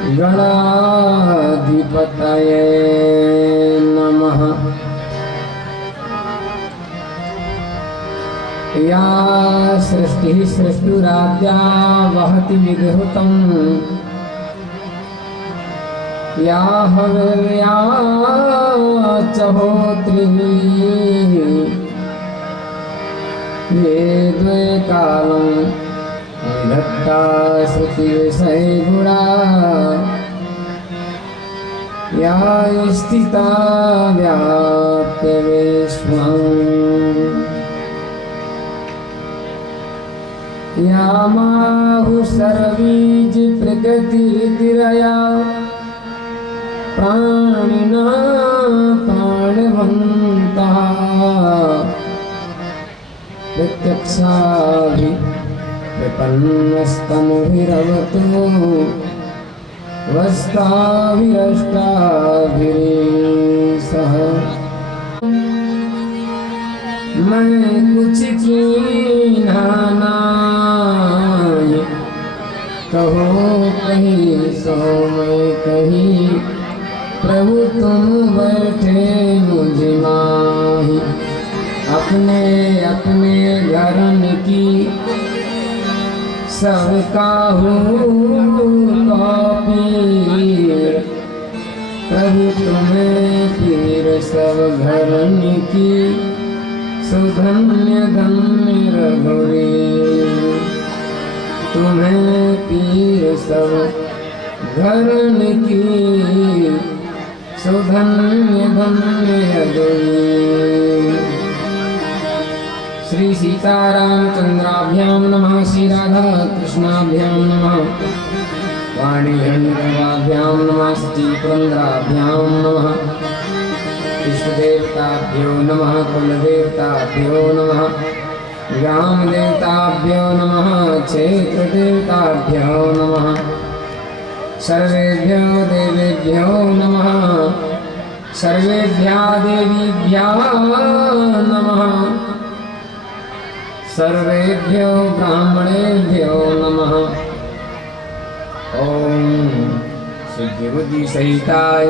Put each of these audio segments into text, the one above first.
गणाधिपतये नमः। या सृष्टिः सृष्टुराद्या वहति विधुतं, या हव्या च होत्रिः, ये द्वे कालं विधत्ता श्रुतिविषयगुणा, या स्थिता व्याप्य विश्वम्। या माहु सर्वीज प्रकृतिरितिरया, प्राणिना प्राणवन्तः, प्रत्यक्षाभि विपन्नस्तनुभिरवतु, वस्ताभिरष्टाभिरीसः। मैं कुछ कीन्हा नाय, कहो कहीं सो मैं कहीं, प्रभु तुम बैठे मुझ माही। अपने अपने घरन की सबका पीर, प्रभु तुम्हें पीर सब घरन की, सुधन्य धन्य रघुवीर। तुम्हें पीर सब घरन की, सुधन्य धन्य रघुवीर। श्री सीतारामचंद्राभ्यां नमः। श्री राधा कृष्णाभ्यां नमः। वाणीभ्यां नमः। सतीपुरंदराभ्यां नमः। इष्टदेवताभ्यो नमः। कुलदेवताभ्यो नमः। ग्रामदेवताभ्यो नमः। क्षेत्रदेवताभ्यो नमः। सर्वेभ्यो देवेभ्यो नमः। सर्वेभ्यः देवीभ्यः नमः। सर्वेभ्यो ब्राह्मणेभ्यो नमः। ओम सिद्धिबुद्धि सहिताय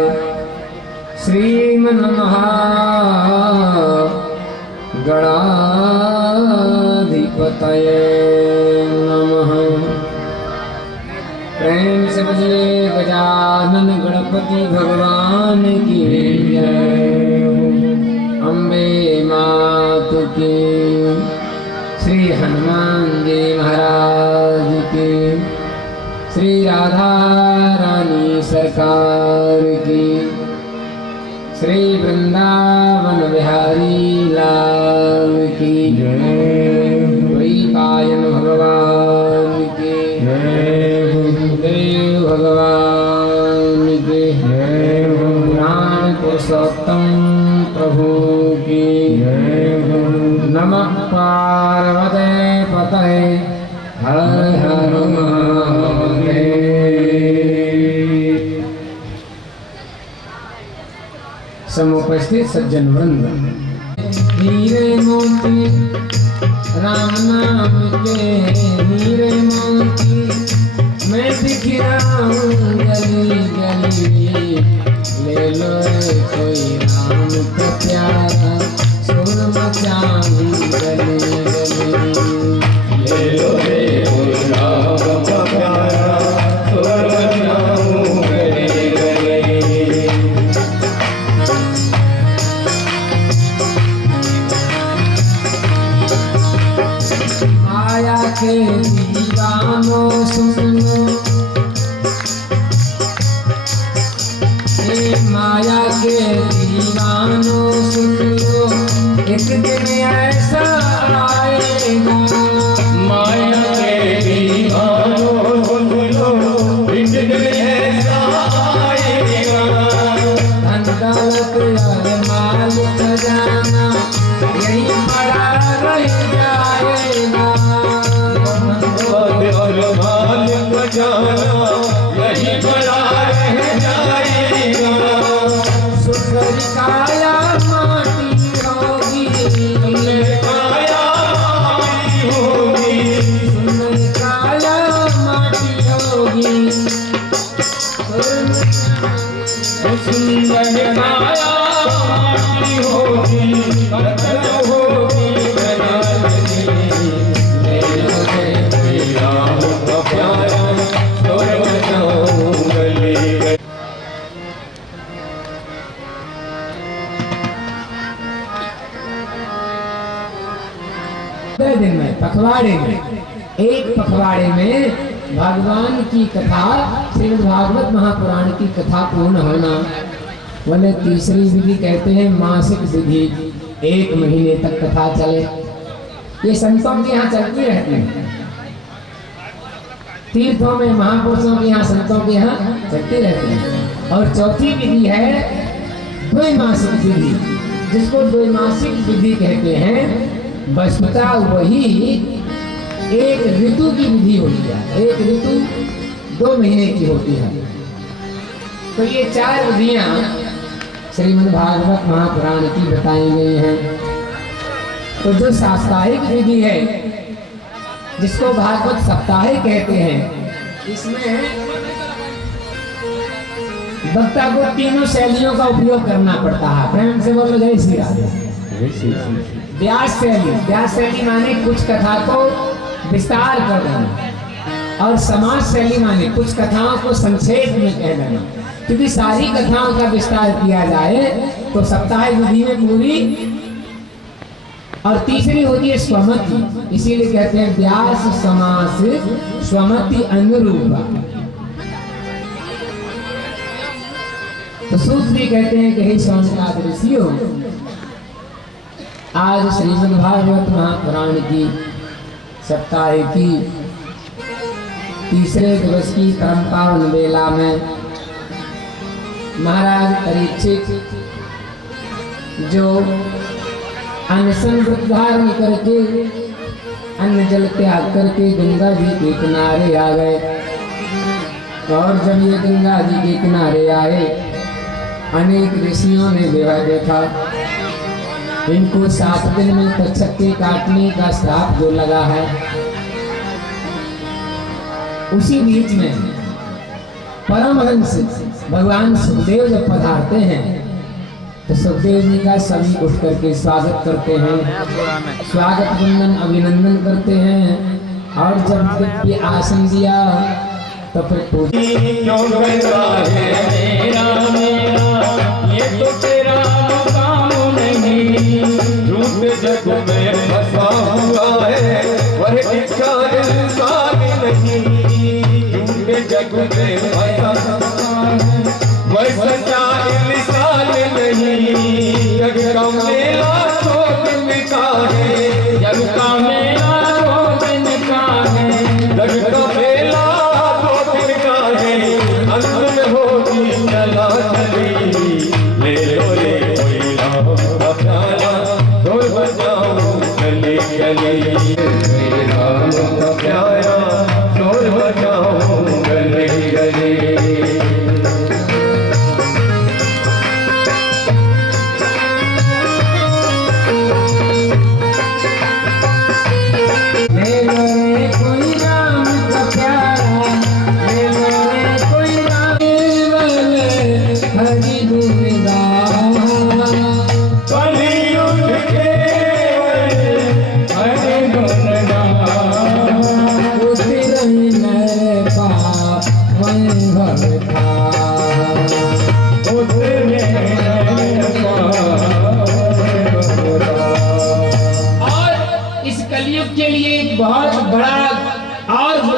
श्रीमन्महागणाधिपतये नमः। प्रेम से बजले गजानन गणपति भगवान की जय। अम्बे मातु की, श्री हनुमान जी महाराज की, श्री राधा रानी सरकार की, श्री वृंदावन बिहारी लाल की जय। द्वैपायन भगवान की जय। गुरुदेव भगवान की जय। पुराण पुरुषोत्तम प्रभु की जय। नमः पार्वते पतये हर हर महादेव। समुपस्थित सज्जन वृंद, हीरे मोती राम नाम के, हीरे मोती मैं बिखराऊं गली गली। ले लो कोई राम का प्यारा, सुर मचाऊं गली गली। ले लो कोई राम का प्यारा, सुर मचाऊं गली गली। माया के दीवानों सुन लो, माया के दीवानों सुन लो, एक दिन ऐसा पखवाड़े में, एक पखवाड़े में भगवान की कथा, श्रीमद् भागवत महापुराण की कथा पूर्ण होना। बोले तीसरी विधि कहते हैं मासिक विधि, 1 महीने तक कथा चले। ये संतों के यहाँ चलती रहती है, तीर्थों में महापुरुषों के यहाँ, संतों के यहाँ चलती रहती है। और चौथी विधि है द्वैमासिक विधि, जिसको द्वैमासिक विधि कहते हैं। वस्तुतः वही एक ऋतु की विधि होती है, एक ऋतु 2 महीने की होती है। तो ये 4 विधियां श्रीमद् भागवत महापुराण की बताई गई हैं। तो जो साप्ताहिक विधि है, जिसको भागवत सप्ताहिक कहते हैं, इसमें वक्ता को तीनों शैलियों का उपयोग करना पड़ता है। प्रेम से बोलो जय श्री राम। व्यास शैली, व्यास शैली माने कुछ कथा को विस्तार कर देना, और समाज शैली माने कुछ कथाओं को संक्षेप में कह देना। क्योंकि सारी कथाओं का विस्तार किया जाए तो सप्ताह विधि में पूरी। और तीसरी होती है स्वमति, इसीलिए कहते हैं व्यास समास स्वमति अनुरूपा। तो सूत्री कहते हैं कि हे सौनकाद ऋषियों, आज श्रीमद् भागवत महापुराण की सप्ताह की तीसरे दिवस की परम पावन बेला में महाराज परीक्षित जो अनशन व्रत धारण करके अन्न जल त्याग करके गंगा जी के किनारे आ गए। और जब ये गंगा जी के किनारे आए, अनेक ऋषियों ने विवाह देखा। इनको 7 दिन में तक्षक के काटने का श्राप जो लगा है। उसी बीच में परमहंस भगवान सुखदेव जब पधारते हैं तो सुखदेव जी का सभी उठ करके स्वागत करते हैं, स्वागत वंदन अभिनंदन करते हैं। और जब दिव्य आसन दिया तो फिर जग में फंसा हुआ है वह इच्छा इंसान नहीं। झूठे जग में फंसा है वह सच्चा इंसान नहीं। जग का मेला 2 दिन का है, जग का मेला 2 दिन का है, जग का मेला 2 दिन का है। अंत में होगी चला चली, ले लो ले कोई राम का प्यारा, ढोल बजाओ गली गली। राम का प्यारा ढोल बजाओ गली गली।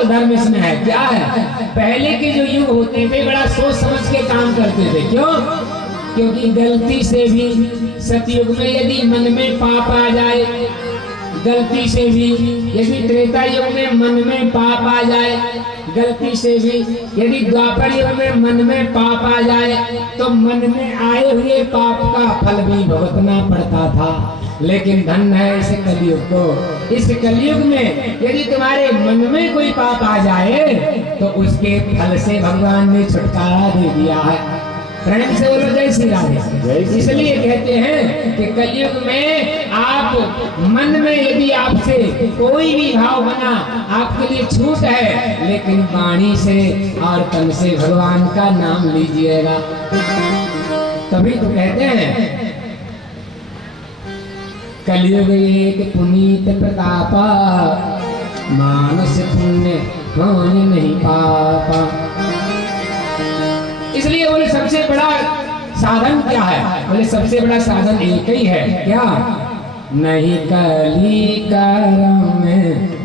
धर्म इसमें है क्या है? पहले के जो युग होते थे बड़ा सोच समझ के काम करते थे। क्यों? क्योंकि गलती से भी सतयुग में यदि मन में पाप आ जाए, गलती से भी यदि त्रेता युग में मन में पाप आ जाए, गलती से भी यदि द्वापर युग में मन में पाप आ जाए, तो मन में आए हुए पाप का फल भी भुगतना पड़ता था। लेकिन धन है इस कलयुग को। इस कलयुग में यदि तुम्हारे मन में कोई पाप आ जाए तो उसके फल से भगवान ने छुटकारा दे दिया है। प्रेम से बोलो जय श्री राम। इसलिए कहते हैं कि कलयुग में आप मन में यदि आपसे कोई भी भाव बना, आपके लिए छूट है, लेकिन वाणी से और तन से भगवान का नाम लीजिएगा। तभी तो कहते हैं कलयुग एक पुनीत प्रतापा, मानस पुण्य होने नहीं पापा। इसलिए बोले सबसे बड़ा साधन क्या है? बोले सबसे बड़ा साधन एक ही है, क्या? नहीं कली करम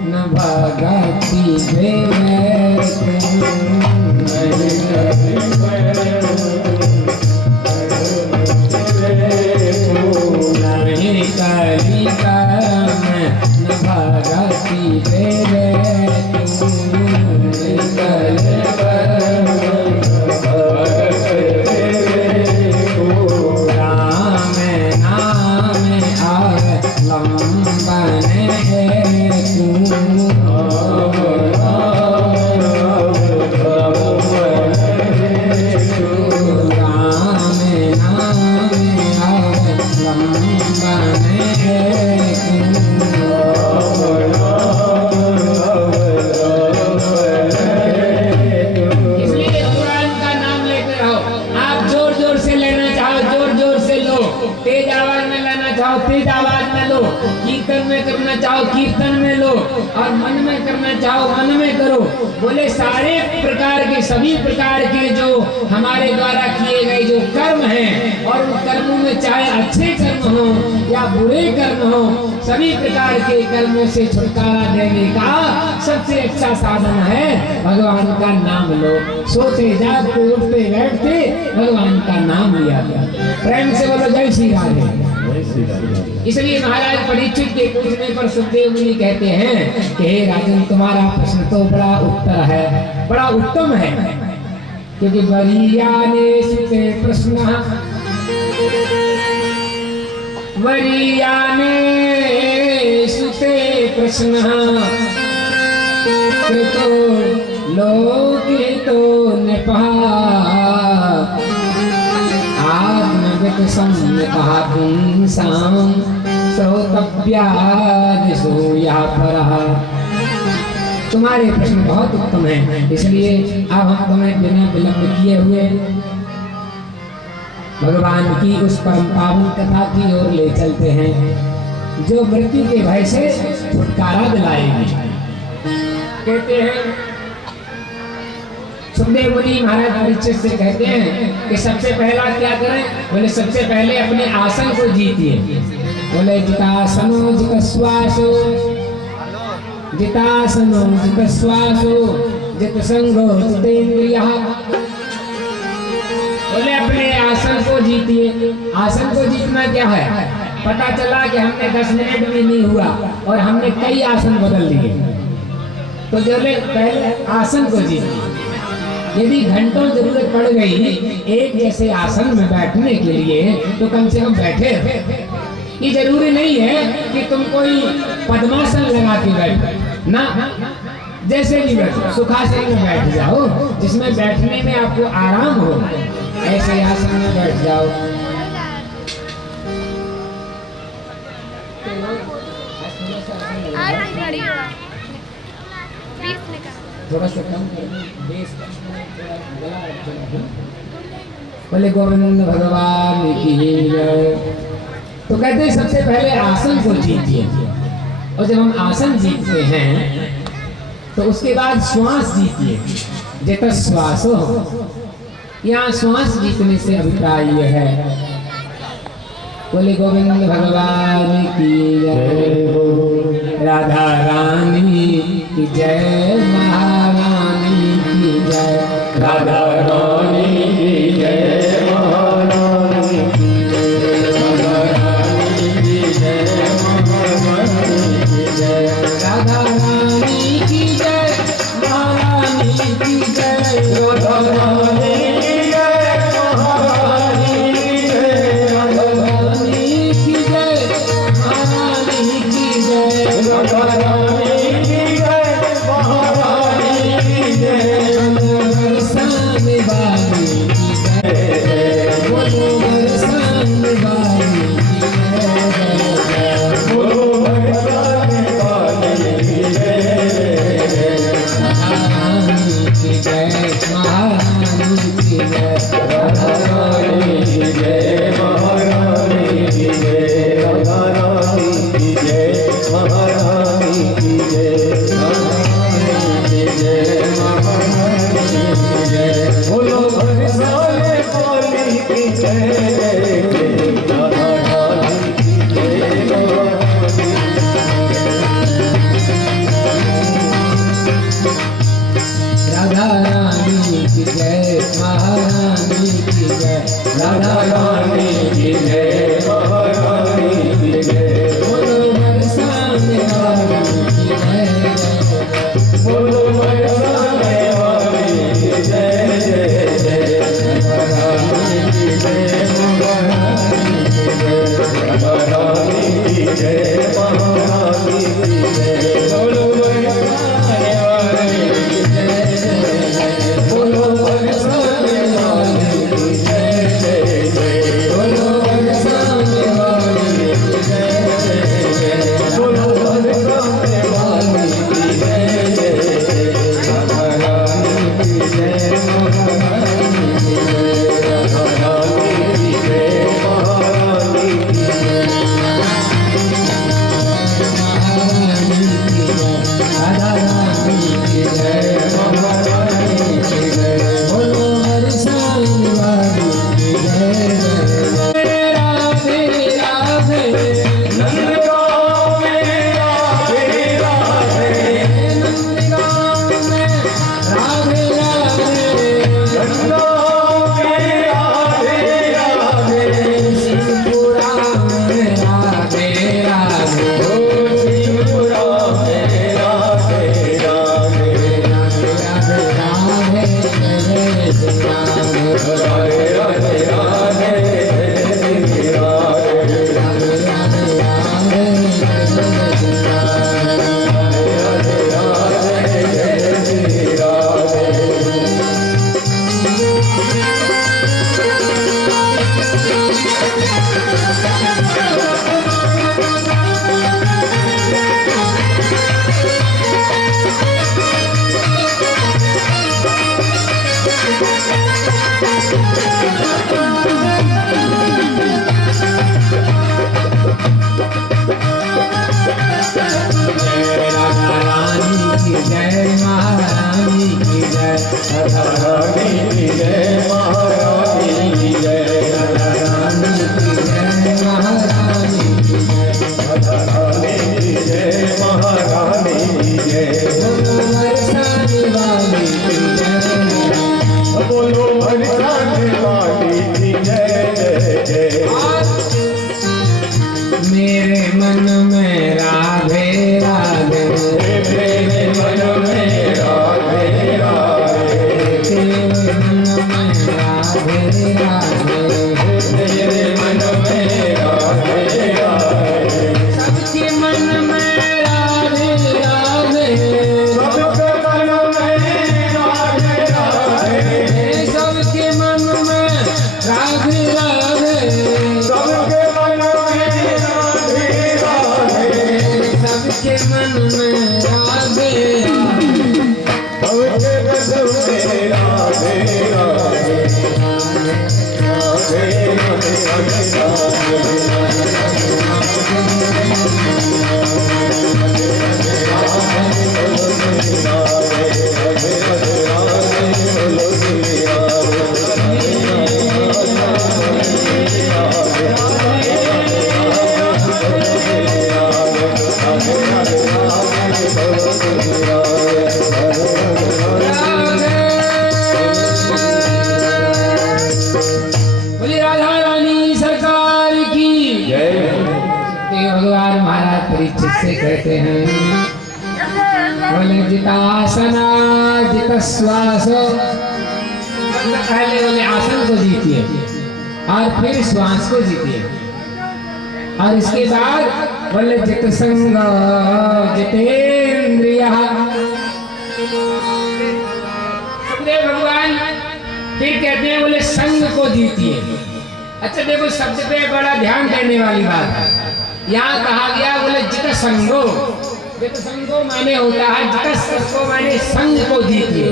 न भगति देवे नहीं कली करम न भगति देवे कीर्तन में करना चाहो कीर्तन में लो और मन में करना चाहो मन में करो। बोले सारे प्रकार के सभी प्रकार के जो हमारे द्वारा किए गए जो कर्म हैं और उन कर्मों में चाहे अच्छे कर्म हो या बुरे कर्म हो सभी प्रकार के कर्मों से छुटकारा देने का सबसे अच्छा साधन है भगवान का नाम लो। सोते जागते उठते बैठते भगवान का नाम लिया गया। प्रेम से बोलो जय श्री राधे। इसलिए महाराज परीक्षित के पूछने पर सुखदेव मुनि कहते हैं कि हे राजन तुम्हारा प्रश्न तो बड़ा उत्तर है, बड़ा उत्तम है, क्योंकि वरीयाने सुते प्रश्न वरीयाने सुते प्रश्न कृतो लोकितो नृपः तुम्हारे प्रश्न बहुत उत्तम है, इसलिए अब हम तुम्हें बिना विलंब किए हुए भगवान की उस परम पावन कथा की ओर ले चलते हैं जो मृत्यु के भय से छुटकारा दिलाएगी। कहते हैं सुखदेव मुनि महाराज परीक्षित से कहते हैं कि सबसे पहला क्या करें? बोले सबसे पहले अपने आसन को जीतिए। बोले जितासनो जितश्वासो जितासनो जितश्वासो जितसंगो जितेन्द्रियः। बोले अपने आसन को जीतिए। आसन को जीतना क्या है? पता चला कि हमने 10 मिनट भी नहीं हुआ और हमने कई आसन बदल लिए, तो बोले पहले आसन को जीतिए। यदि घंटों जरूरत पड़ गई एक जैसे आसन में बैठने के लिए तो कम से कम बैठे। ये जरूरी नहीं है कि तुम कोई पद्मासन लगा के बैठो ना, जैसे भी बैठो सुखासन में बैठ जाओ जिसमें बैठने में आपको आराम हो, ऐसे आसन में बैठ जाओ। थोड़ा सा कम बोले गोविंद भगवान की जय। तो कहते हैं सबसे पहले आसन को जीतिए, और जब हम आसन जीतते हैं तो उसके बाद श्वास जीतिए। जित श्वासो, यहाँ श्वास जीतने से अभिप्राय यह है। बोले गोविंद भगवान की जय, राधा रानी की जय, महारानी की जय, राधा रानी की जय, महारानी की जय, राधा रानी की जय, महारानी की जय, राधा रानी की जय, महारानी की जय, राधा रानी की जय, महारानी की जय, राधा रानी की जय, महारानी की जय, राधा रानी की जय, महारानी की जय, बरसान वाली की जय, बोलो बरसान वाली की जय, बोलो बरसान वाली की जय, महारानी की जय, महारानी की जय, राधा रानी की जय, महारानी की जय, राधा रानी की जय, महारानी की जय, महारानी की जय, महारानी की जय, बोलो बरसाने वाली की जय, राधा रानी की जय। जय, महारानी की जय, राधा रानी की जय, महारानी की जय। बोलो बरसाने वाली की जय, बोलो बरसाने वाली की जय जय जय। महारानी की जय, महारानी की जय, महारानी की जय, महारानी की जय। बोलो बरसाने वाली की जय, बोलो बरसाने वाली की जय जय जय। बोलो बरसाने वाली की जय जय जय। बोलो बरसाने वाली की जय जय जय। महारानी की जय, महारानी की जय, महारानी की जय, महारानी की जय। महारानी की जय, राधा रानी की जय, महारानी की जय। बोलो बरसाने वाली की जय, राधे राधे नंदगांव में राधे राधे, नंदगांव में राधे राधे, नंदगांव में राधे राधे, शिवपुरा में राधे राधे, ओ शिवपुरा में राधे राधे। राधे राधे राधे जय श्री राम, राधे राधे राधे जय राधे। राधे राधे राधे जय श्री राम। राधे राधे जय श्री राधे। जय राधा रानी की जय, महारानी की जय, राधा रानी की जय, महारानी की जय, रानी की जय, महारानी की जय, रानी की जय, महारानी की जय। बोलो बरसाने वाली की जय। बोलो बरसाने वाली की जय जय जय। मेरे मन में राधे राधे, मेरे मन में राधे राधे, तेरे मन में राधे राधे, मेरे मन में राधे राधे। सबके मन में राधे राधे, सबके मन में राधे राधे, सबके मन में राधे राधे, सबके मन में राधे राधे, सबके मन में राधे सबके मन में राधे राधे, राधे बोली राधा रानी सरकार की जय। तो भगवान महाराज परीक्षित से कहते हैं, बोले जितासना जित श्वास, पहले बोले आसन को जीतिए और फिर श्वास को जीतिए, और इसके बाद बोले जित संग जितेंद्रिय। सुखदेव भगवान फिर कहते हैं बोले संग को जीतिए। अच्छा देखो शब्द पे बड़ा ध्यान देने वाली बात है। यहाँ कहा गया बोले जित संगो, जित संगो माने होता है जित संगो माने संग को जीतिए।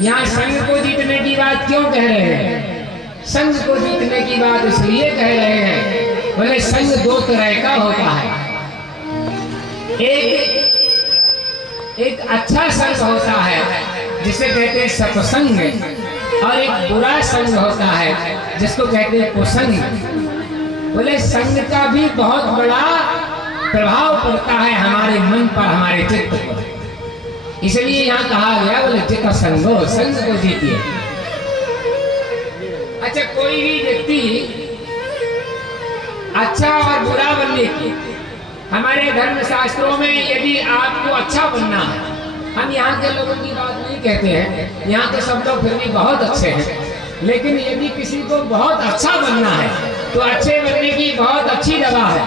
यहाँ संग को जीतने की बात क्यों कह रहे हैं? संग को जीतने की बात इसलिए कह रहे हैं बोले संग दो तरह का होता है। एक अच्छा संग होता है जिसे कहते हैं सत्संग, और एक बुरा संग होता है जिसको कहते हैं कुसंग। बोले संग का भी बहुत बड़ा प्रभाव पड़ता है हमारे मन पर, हमारे चित्त पर। इसलिए यहाँ कहा गया बोले चित्त संगो, संग को जीतिए। अच्छा, कोई भी व्यक्ति अच्छा और बुरा बनने की, हमारे धर्म शास्त्रों में यदि आपको अच्छा बनना है, हम यहाँ के लोगों की बात नहीं कहते हैं, यहाँ के सब लोग फिर भी बहुत अच्छे हैं, लेकिन यदि किसी को बहुत अच्छा बनना है तो अच्छे बनने की बहुत अच्छी दवा है,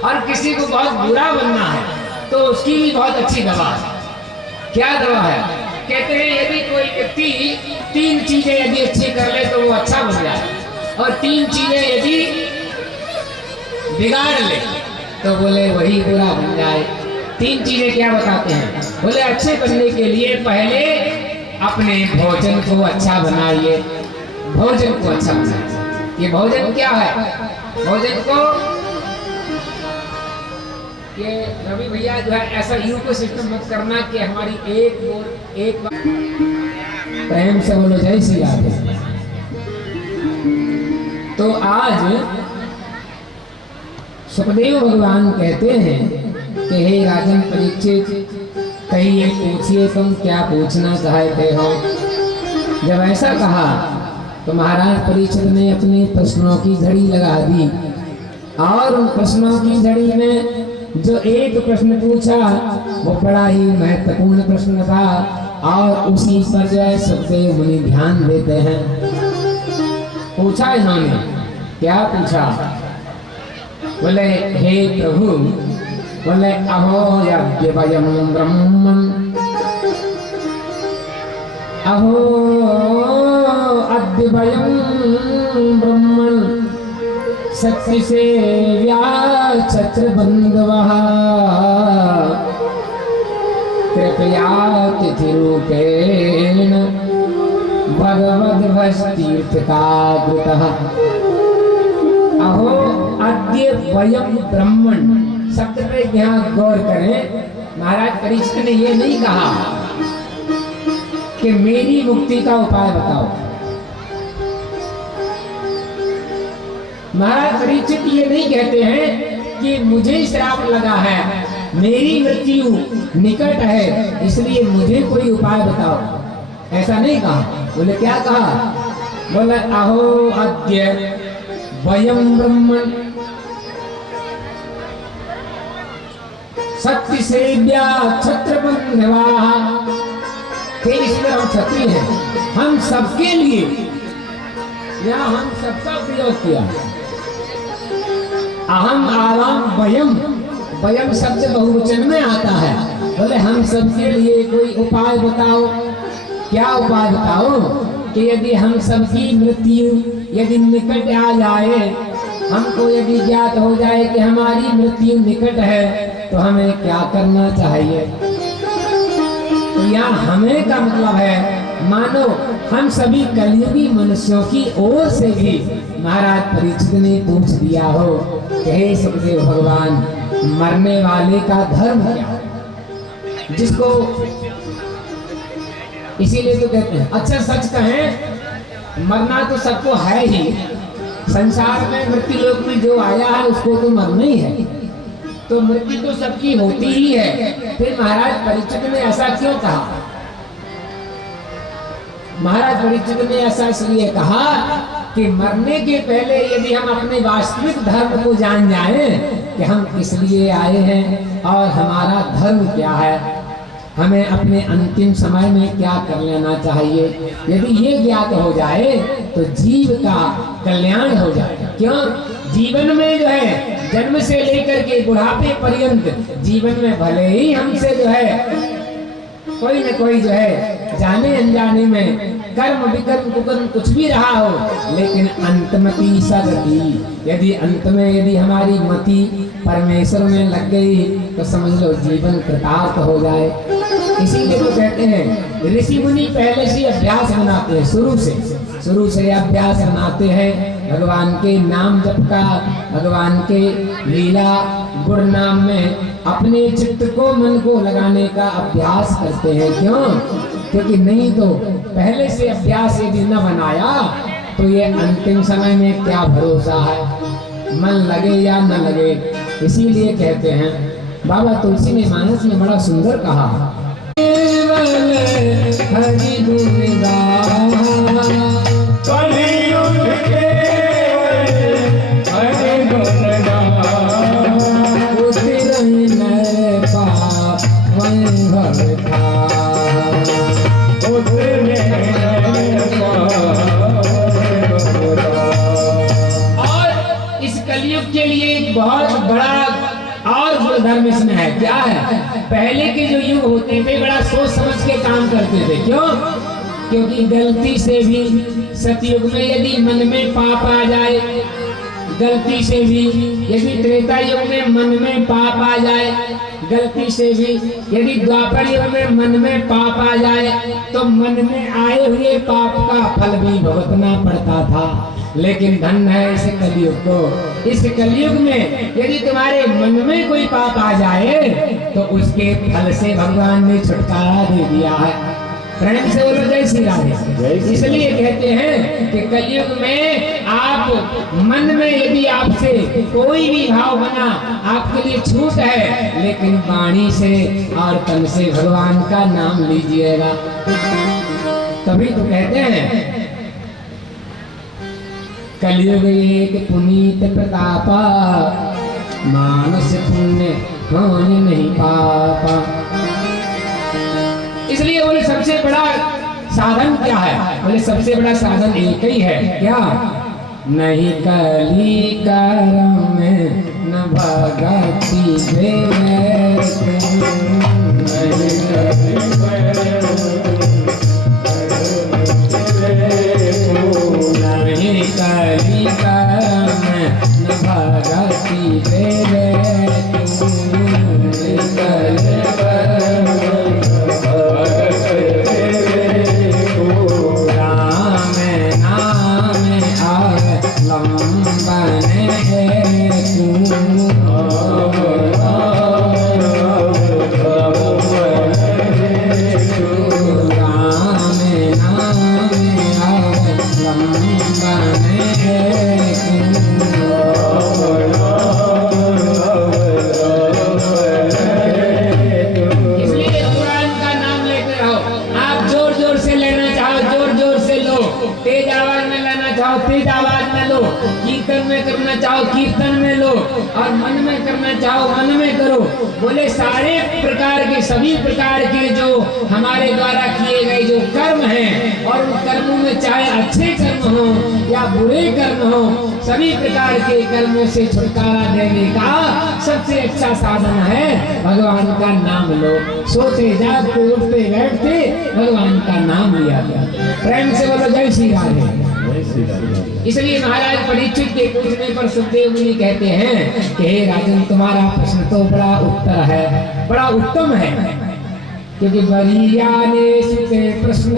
और किसी को बहुत बुरा बनना है तो उसकी भी बहुत अच्छी दवा है। क्या दवा है? कहते हैं यदि कोई व्यक्ति 3 चीजें यदि अच्छी कर ले तो वो अच्छा बन जाए, और 3 चीजें यदि बिगाड़ ले तो बोले वही बुरा बन जाए। 3 चीजें क्या बताते हैं? बोले अच्छे बनने के लिए पहले अपने भोजन को अच्छा बनाइए, भोजन को अच्छा बनाइए। ये भोजन क्या है? भोजन को ये रवि भैया जो है ऐसा यू को सिस्टम मत करना कि हमारी एक बार प्रेम से बोलो जय श्री राधे। तो आज सुखदेव भगवान कहते हैं कि हे राजन परीक्षित, कहिए पूछिए तुम क्या पूछना चाहते हो। जब ऐसा कहा तो महाराज परीक्षित ने अपने प्रश्नों की झड़ी लगा दी, और उन प्रश्नों की झड़ी में जो एक प्रश्न पूछा वो बड़ा ही महत्वपूर्ण प्रश्न था, और उसी पर जो है सुखदेव मुनि ध्यान देते हैं। पूछा इन्होंने, क्या पूछा? बोले हे प्रभु, बोले अहो यद्यवयं ब्रह्मन्, अहो अद्यवयं ब्रह्मन् सत्य से व्याचत्र बंधवः कृपया तिथि रूपेण भगवद्भस्तीर्थकाग्रतः। अहो अद्य वयम ब्रह्मण शब्द पे यहाँ गौर करें। महाराज परीक्षित ने ये नहीं कहा कि मेरी मुक्ति का उपाय बताओ। महाराज परीक्षित ये नहीं कहते हैं कि मुझे श्राप लगा है, मेरी मृत्यु निकट है, इसलिए मुझे कोई उपाय बताओ। ऐसा नहीं कहा। बोले क्या कहा? बोले अहो अद्य वयम ब्रह्मण सत्य सेव्या क्षत्र बंधवा। फिर इसमें हम क्षत्रिय हैं, हम सबके लिए यहाँ हम सबका प्रयोग किया। अहम आवाम वयम, वयम शब्द बहुवचन में आता है। बोले हम सबके लिए कोई उपाय बताओ। क्या उपाय बताओ? कि यदि हम सबकी मृत्यु यदि निकट आ जाए, हमको यदि ज्ञात हो जाए कि हमारी मृत्यु निकट है, तो हमें क्या करना चाहिए? तो यहाँ हमें का मतलब है मानो हम सभी कलियुगी मनुष्यों की ओर से भी महाराज परीक्षित ने पूछ दिया हो कि हे सुखदेव भगवान, मरने वाले का धर्म क्या? जिसको इसीलिए तो कहते हैं, अच्छा सच कहें मरना तो सबको है ही, संसार में मृत्यु लोक में जो आया है उसको तो मरना ही है, तो मृत्यु तो सबकी होती ही है। फिर महाराज परीक्षित ने ऐसा क्यों कहा? महाराज परीक्षित ने ऐसा इसलिए कहा कि मरने के पहले यदि हम अपने वास्तविक धर्म को जान जाएं कि हम किस लिए आए हैं और हमारा धर्म क्या है, हमें अपने अंतिम समय में क्या कर लेना चाहिए, यदि ये ज्ञात हो जाए तो जीव का कल्याण हो जाएगा। क्यों? जीवन में जो है जन्म से लेकर के बुढ़ापे पर्यंत जीवन में भले ही हमसे जो है कोई न कोई जो है जाने अनजाने में कर्म विकर्म कुकर्म कुछ भी रहा हो, लेकिन अंतमति सगति, यदि अंत में यदि हमारी मति परमेश्वर में लग गई तो समझ लो जीवन कृतार्थ हो जाए। इसीलिए तो कहते हैं ऋषि मुनि पहले से अभ्यास बनाते हैं, शुरू से अभ्यास बनाते हैं भगवान के नाम जप का, भगवान के लीला गुण नाम में अपने चित्त को मन को लगाने का अभ्यास करते हैं। क्यों? क्योंकि नहीं तो पहले से अभ्यास यदि न बनाया तो ये अंतिम समय में क्या भरोसा है, मन लगे या न लगे। इसीलिए कहते हैं बाबा तुलसी ने मानस में बड़ा सुंदर कहा, हरि गुण गावा एक बहुत बड़ा और गुणधर्म इसमें है। क्या है? पहले के जो युग होते थे बड़ा सोच समझ के काम करते थे। क्यों? क्योंकि गलती से भी सतयुग में यदि मन में पाप आ जाए, गलती से भी यदि त्रेता युग में मन में पाप आ जाए, गलती से भी यदि द्वापर युग में मन में पाप आ जाए, तो मन में आए हुए पाप का फल भी भुगतना पड़ता था। लेकिन धन है इस कलयुग को। इस कलयुग में यदि तुम्हारे मन में कोई पाप आ जाए तो उसके फल से भगवान ने छुटकारा दे दिया है। प्रेम से बोलो जय श्री राधे। इसलिए कहते हैं कि कलयुग में आप मन में यदि आपसे कोई भी भाव बना, आपके लिए छूट है, लेकिन वाणी से और तन से भगवान का नाम लीजिएगा। तभी तो कहते हैं कलयुग एक पुनीत प्रतापा, मानस पुण्य होने नहीं पापा। इसलिए बोले सबसे बड़ा साधन क्या है? बोले सबसे बड़ा साधन एक ही है। क्या? नहीं कली करम न भगति नहीं कली करम न भगति कीर्तन में लो और मन में करना चाहो मन में करो। बोले सारे प्रकार के सभी प्रकार के जो हमारे द्वारा किए गए जो कर्म हैं, और उन कर्मों में चाहे अच्छे कर्म हो या बुरे कर्म हो, सभी प्रकार के कर्मों से छुटकारा देने का सबसे अच्छा साधन है भगवान का नाम लो। सोते जागते उठते बैठते भगवान का नाम लिया गया। प्रेम से बोलो जय श्री राधे। इसलिए महाराज परीक्षित के पूछने पर सुखदेव मुनि कहते हैं कि हे राजन, तुम्हारा प्रश्न तो बड़ा उत्तर है, बड़ा उत्तम है। क्योंकि वरीयाने सुते प्रश्न,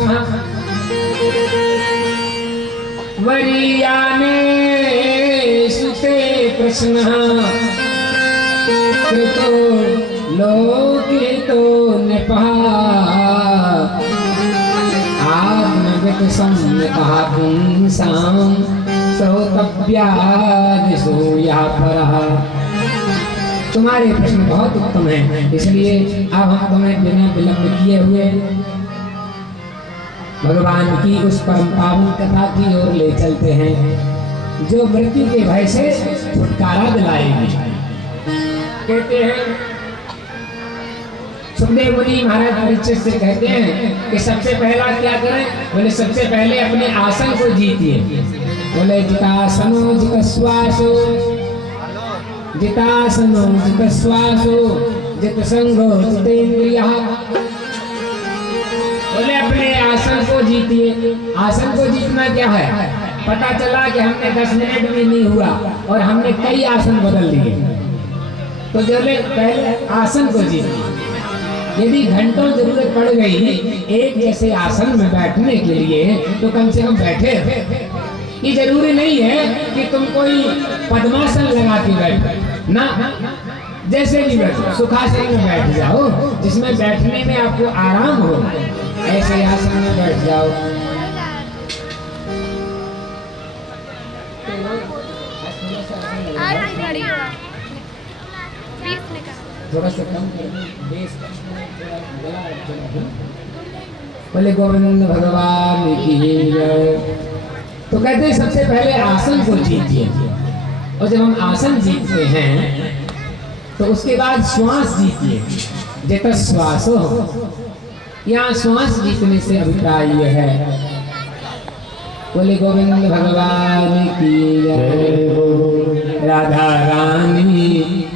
वरीयाने सुते प्रश्न, कृतो लोकितो नृपः, आत्मगत सम्यकः पुंसां श्रोतव्यादिषु यः परः। तुम्हारे प्रश्न बहुत उत्तम है, इसलिए अब हम तुम्हें बिना विलंब किए हुए भगवान की उस परम पावन कथा की ओर ले चलते हैं जो मृत्यु के भय से छुटकारा दिलाएगी। कहते हैं सुखदेव मुनि महाराज परीक्षित से कहते हैं कि सबसे पहला क्या करें? बोले सबसे पहले अपने आसन को जीतिए। बोले जितासनो जितश्वासो, जितासनो जितश्वासो, जितसंगो जितेन्द्रियः। बोले अपने आसन को जीतिए। आसन को जीतना क्या है? पता चला कि हमने 10 मिनट भी नहीं हुआ और हमने कई आसन बदल लिए, तो बोले पहले आसन को जीतिए। यदि घंटों जरूरत पड़ गई एक जैसे आसन में बैठने के लिए, तो कम से कम बैठे। ये जरूरी नहीं है कि तुम कोई पद्मासन लगा के बैठो ना, जैसे भी बैठो, सुखासन में बैठ जाओ जिसमें बैठने में आपको आराम हो, ऐसे आसन में बैठ जाओ। थोड़ा सा कम बोले गोविंद भगवान की जय। तो कहते हैं सबसे पहले आसन को जीतिए, और जब हम आसन जीतते हैं तो उसके बाद श्वास जीतिए। जेता श्वास हो, यहाँ श्वास जीतने से अभिप्राय यह है। बोले गोविंद भगवान की जय, राधा रानी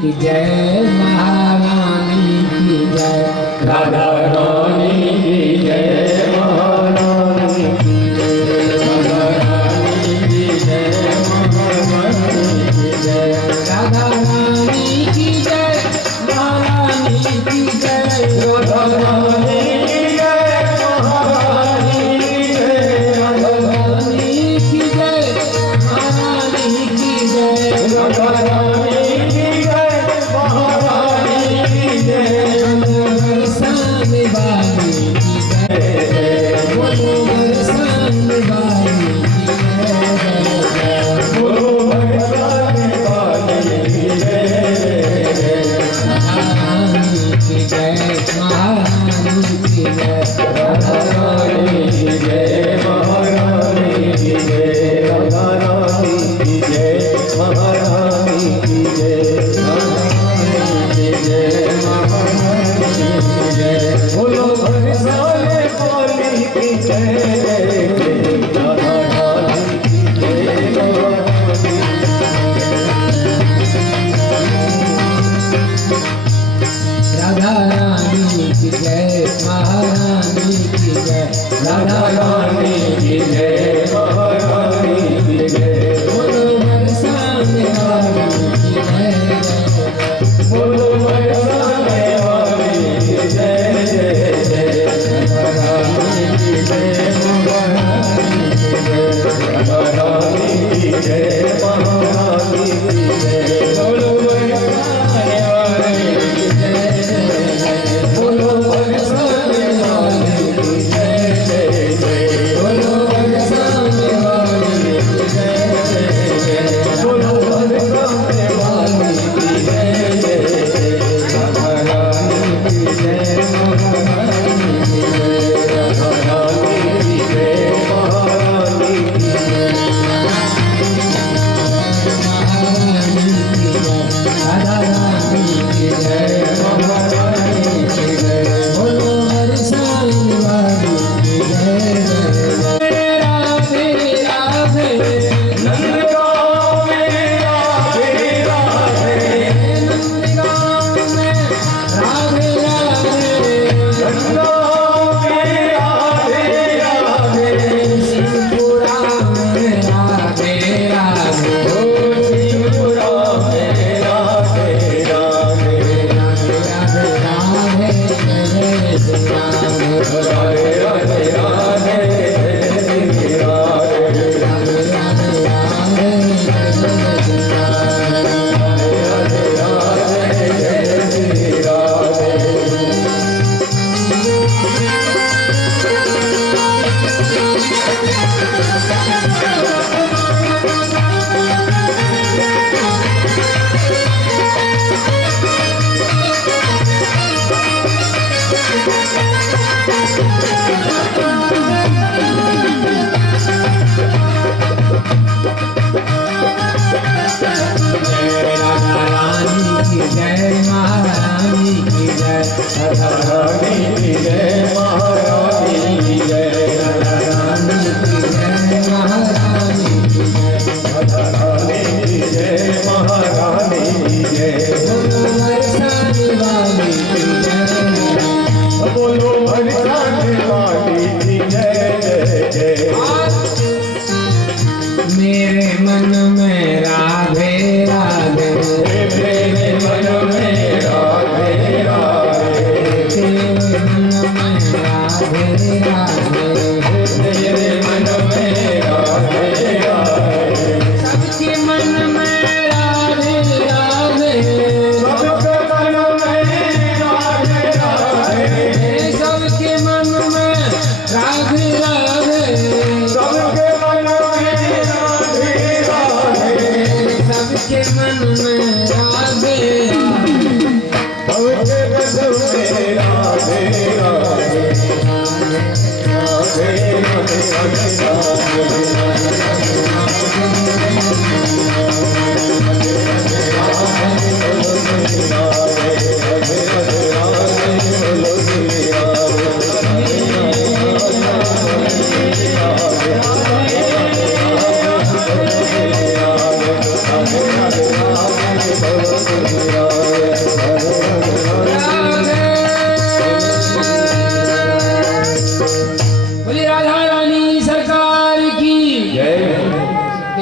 की जय, महारानी की जय, राधा रानी की जय, महारानी की जय, राधा रानी की जय, महारानी की जय, राधा रानी की जय, महारानी की जय, राधा रानी की जय, महारानी की जय, राधा रानी की जय, महारानी की जय, राधा रानी की जय, महारानी की जय, बरसाने वाली की जय, बोलो बरसाने वाली की जय, बोलो भगवान वाले की जय, महारानी की जय, महारानी की जय, राधा रानी की जय, महारानी की जय, राधा रानी की जय, महारानी की जय, राधा रानी की जय, महारानी की जय, बोलो भगवान वाले की जय, राधा रानी की जय, महारानी राधा रानी की जय, महारानी की जय, राधा रानी की जय, महारानी की जय, बोलो बरसाने वाली की जय, बोलो बरसाने वाली की जय, जय जय, राधा रानी की जय, महारानी की जय, राधा रानी की जय, महारानी की जय, बोलो बरसाने वाली की जय, बोलो बरसाने वाली की जय, जय जय, बोलो बरसाने वाली की जय, जय जय, बोलो बरसाने वाली की जय, जय जय, राधा रानी की जय, महारानी की जय, राधा रानी की जय, महारानी की जय, महारानी की जय, राधा रानी की जय, महारानी की जय, बोलो बरसाने वाली की जय, राधे राधे नंदगांव में राधे राधे, नंदगांव में राधे राधे, नंदगांव में राधे राधे, शिवपुरा में राधे राधे, ओ शिवपुरा में राधे राधे, राधे राधे राधे जय श्री राम, राधे राधे राधे, राधे राधे, राधे राधे राधे जय श्री राम, राधे राधे, जय श्री राधे। जय राधा रानी की जय, महारानी की जय, राधा रानी की जय, महारानी की जय, राधा रानी की जय, महारानी की जय, राधा रानी की जय, महारानी की जय, बोलो बरसाने वाली की जय, बोलो भगवान वाली की जय, जय जय, मेरे मन में राधे राधे, मेरे मन में राधे राधे, तेरे मन में राधे राधे, मेरे मन में राधे राधे, सबके मन में राधे राधे, सबके मन में राधे राधे, सबके मन में राधे राधे, सबके मन में राधे राधे, सबके मन में राधे सबके मन में राधे राधे, राधे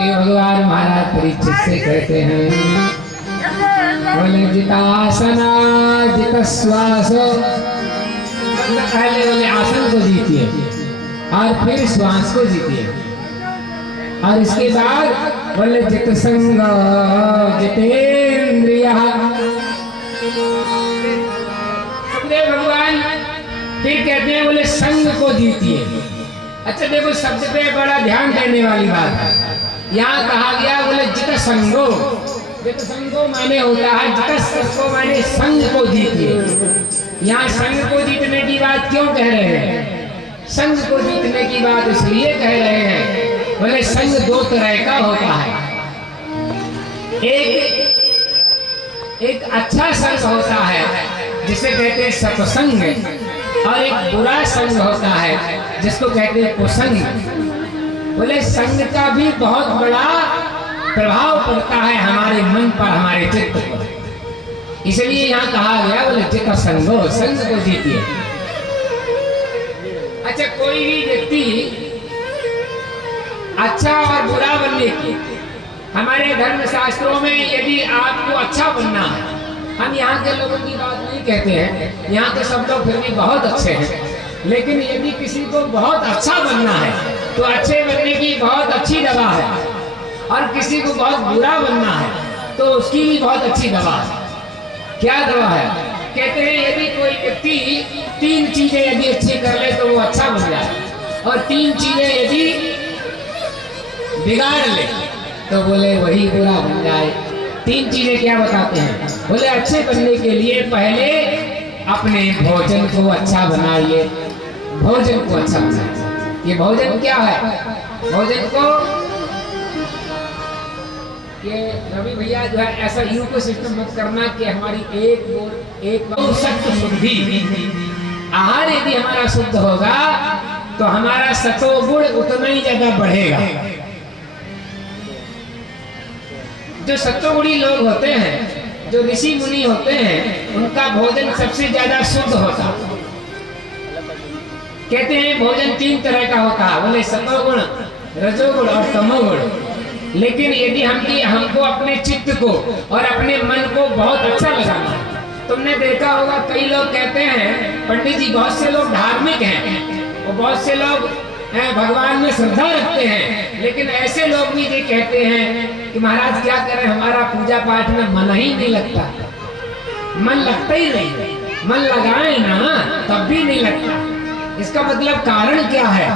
भगवान महाराज परीक्षित से कहते हैं, बोले जितासना जित श्वास, पहले बोले आसन को जीतिए और फिर श्वास को जीतिए, और इसके बाद बोले जित संग जितेंद्रिय। सुखदेव भगवान फिर कहते हैं बोले संग को जीतिए। अच्छा देखो शब्द पे बड़ा ध्यान देने वाली बात है। यहाँ कहा गया बोले जित संगो, जित संगो माने होता है जित संगो माने संग को जीतिए। यहाँ संग को जीतने की बात क्यों कह रहे हैं? संग को जीतने की बात इसलिए कह रहे हैं बोले संग दो तरह का होता है। एक अच्छा संग होता है जिसे कहते हैं सत्संग, और एक बुरा संग होता है जिसको कहते हैं कुसंग। बोले संग का भी बहुत बड़ा प्रभाव पड़ता है हमारे मन पर, हमारे चित्त पर। इसलिए यहाँ कहा गया बोले चित्त संगो, संग को जीतिए। अच्छा कोई भी व्यक्ति अच्छा और बुरा बनने की, हमारे धर्म शास्त्रों में यदि आपको अच्छा बनना है, हम यहाँ के लोगों की बात नहीं कहते हैं, यहाँ के सब लोग फिर भी बहुत अच्छे हैं, लेकिन यदि किसी को बहुत अच्छा बनना है तो अच्छे बनने की बहुत अच्छी दवा है, और किसी को बहुत बुरा बनना है तो उसकी भी बहुत अच्छी दवा है। क्या दवा है? कहते हैं यदि कोई व्यक्ति 3 चीजें यदि अच्छी कर ले तो वो अच्छा बन जाए, और 3 चीजें यदि बिगाड़ ले तो बोले वही बुरा बन जाए। 3 चीजें क्या बताते हैं? बोले अच्छे बनने के लिए पहले अपने भोजन को अच्छा बनाइए, भोजन को अच्छा बनाइए। ये भोजन क्या है? भोजन को ये रवि भैया जो है ऐसा यू को सिस्टम मत करना कि हमारी एक सत्व शुद्धि, आहार यदि हमारा शुद्ध होगा तो हमारा सतोगुण उतना ही ज्यादा बढ़ेगा। जो सत्वगुणी लोग होते हैं, जो ऋषि मुनि होते हैं, उनका भोजन सबसे ज्यादा शुद्ध होता। कहते हैं भोजन 3 तरह का होता है, बोले सतोगुण, रजोगुण और तमोगुण। लेकिन यदि हमको अपने चित्त को और अपने मन को बहुत अच्छा लगाना है, तुमने देखा होगा कई लोग कहते हैं पंडित जी बहुत से लोग धार्मिक हैं और बहुत से लोग भगवान में श्रद्धा रखते हैं, लेकिन ऐसे लोग भी ये कहते हैं कि महाराज क्या करें, हमारा पूजा पाठ में मन ही नहीं लगता। मन लगता ही नहीं, मन लगाए ना तब भी नहीं लगता। इसका मतलब कारण क्या है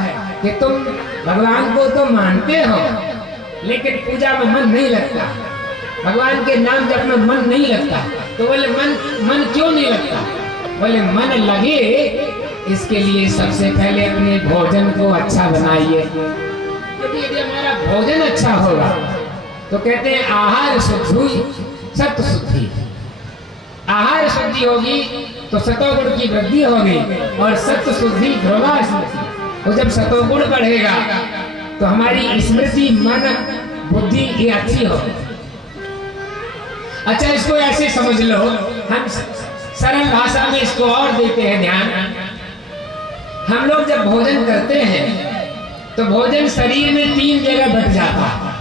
कि तुम भगवान को तो मानते हो लेकिन पूजा में मन नहीं लगता, भगवान के नाम जप में मन नहीं लगता। तो बोले मन क्यों नहीं लगता? बोले मन लगे इसके लिए सबसे पहले अपने भोजन को अच्छा बनाइए, क्योंकि यदि हमारा भोजन अच्छा होगा तो कहते हैं आहार शुद्धि सत्व शुद्धि। आहार शुद्धि होगी तो सतोगुण की वृद्धि होगी, और सत्व शुद्धि ध्रुवा स्मृति। तो जब सतोगुण बढ़ेगा तो हमारी स्मृति, मन, बुद्धि ये अच्छी होगी। अच्छा इसको ऐसे समझ लो, हम सरल भाषा में इसको और देते हैं ध्यान। हम लोग जब भोजन करते हैं तो भोजन शरीर में 3 जगह बट जाता है।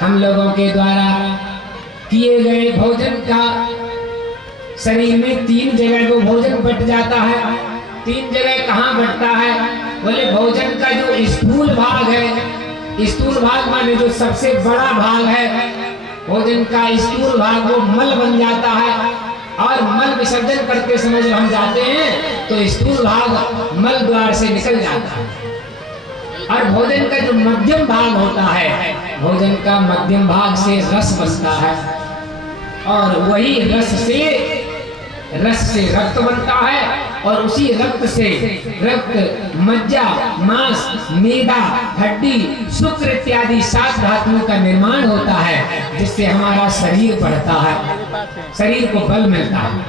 हम लोगों के द्वारा किए गए भोजन का शरीर में 3 जगह को भोजन बट जाता है। 3 जगह कहाँ बटता है? बोले भोजन का जो स्थूल भाग है, स्थूल भाग माने जो सबसे बड़ा भाग है भोजन का, स्थूल भाग वो मल बन जाता है, और मल विसर्जन करते समय जब हम जाते हैं तो स्थूल भाग मल द्वार से निकल जाता है। और भोजन का जो मध्यम भाग होता है, भोजन का मध्यम भाग से रस बनता है, और वही रस से रक्त बनता है, और उसी रक्त से रक्त, मज्जा, मांस, मेदा, हड्डी, शुक्र इत्यादि 7 धातुओं का निर्माण होता है, जिससे हमारा शरीर बढ़ता है, शरीर को बल मिलता है।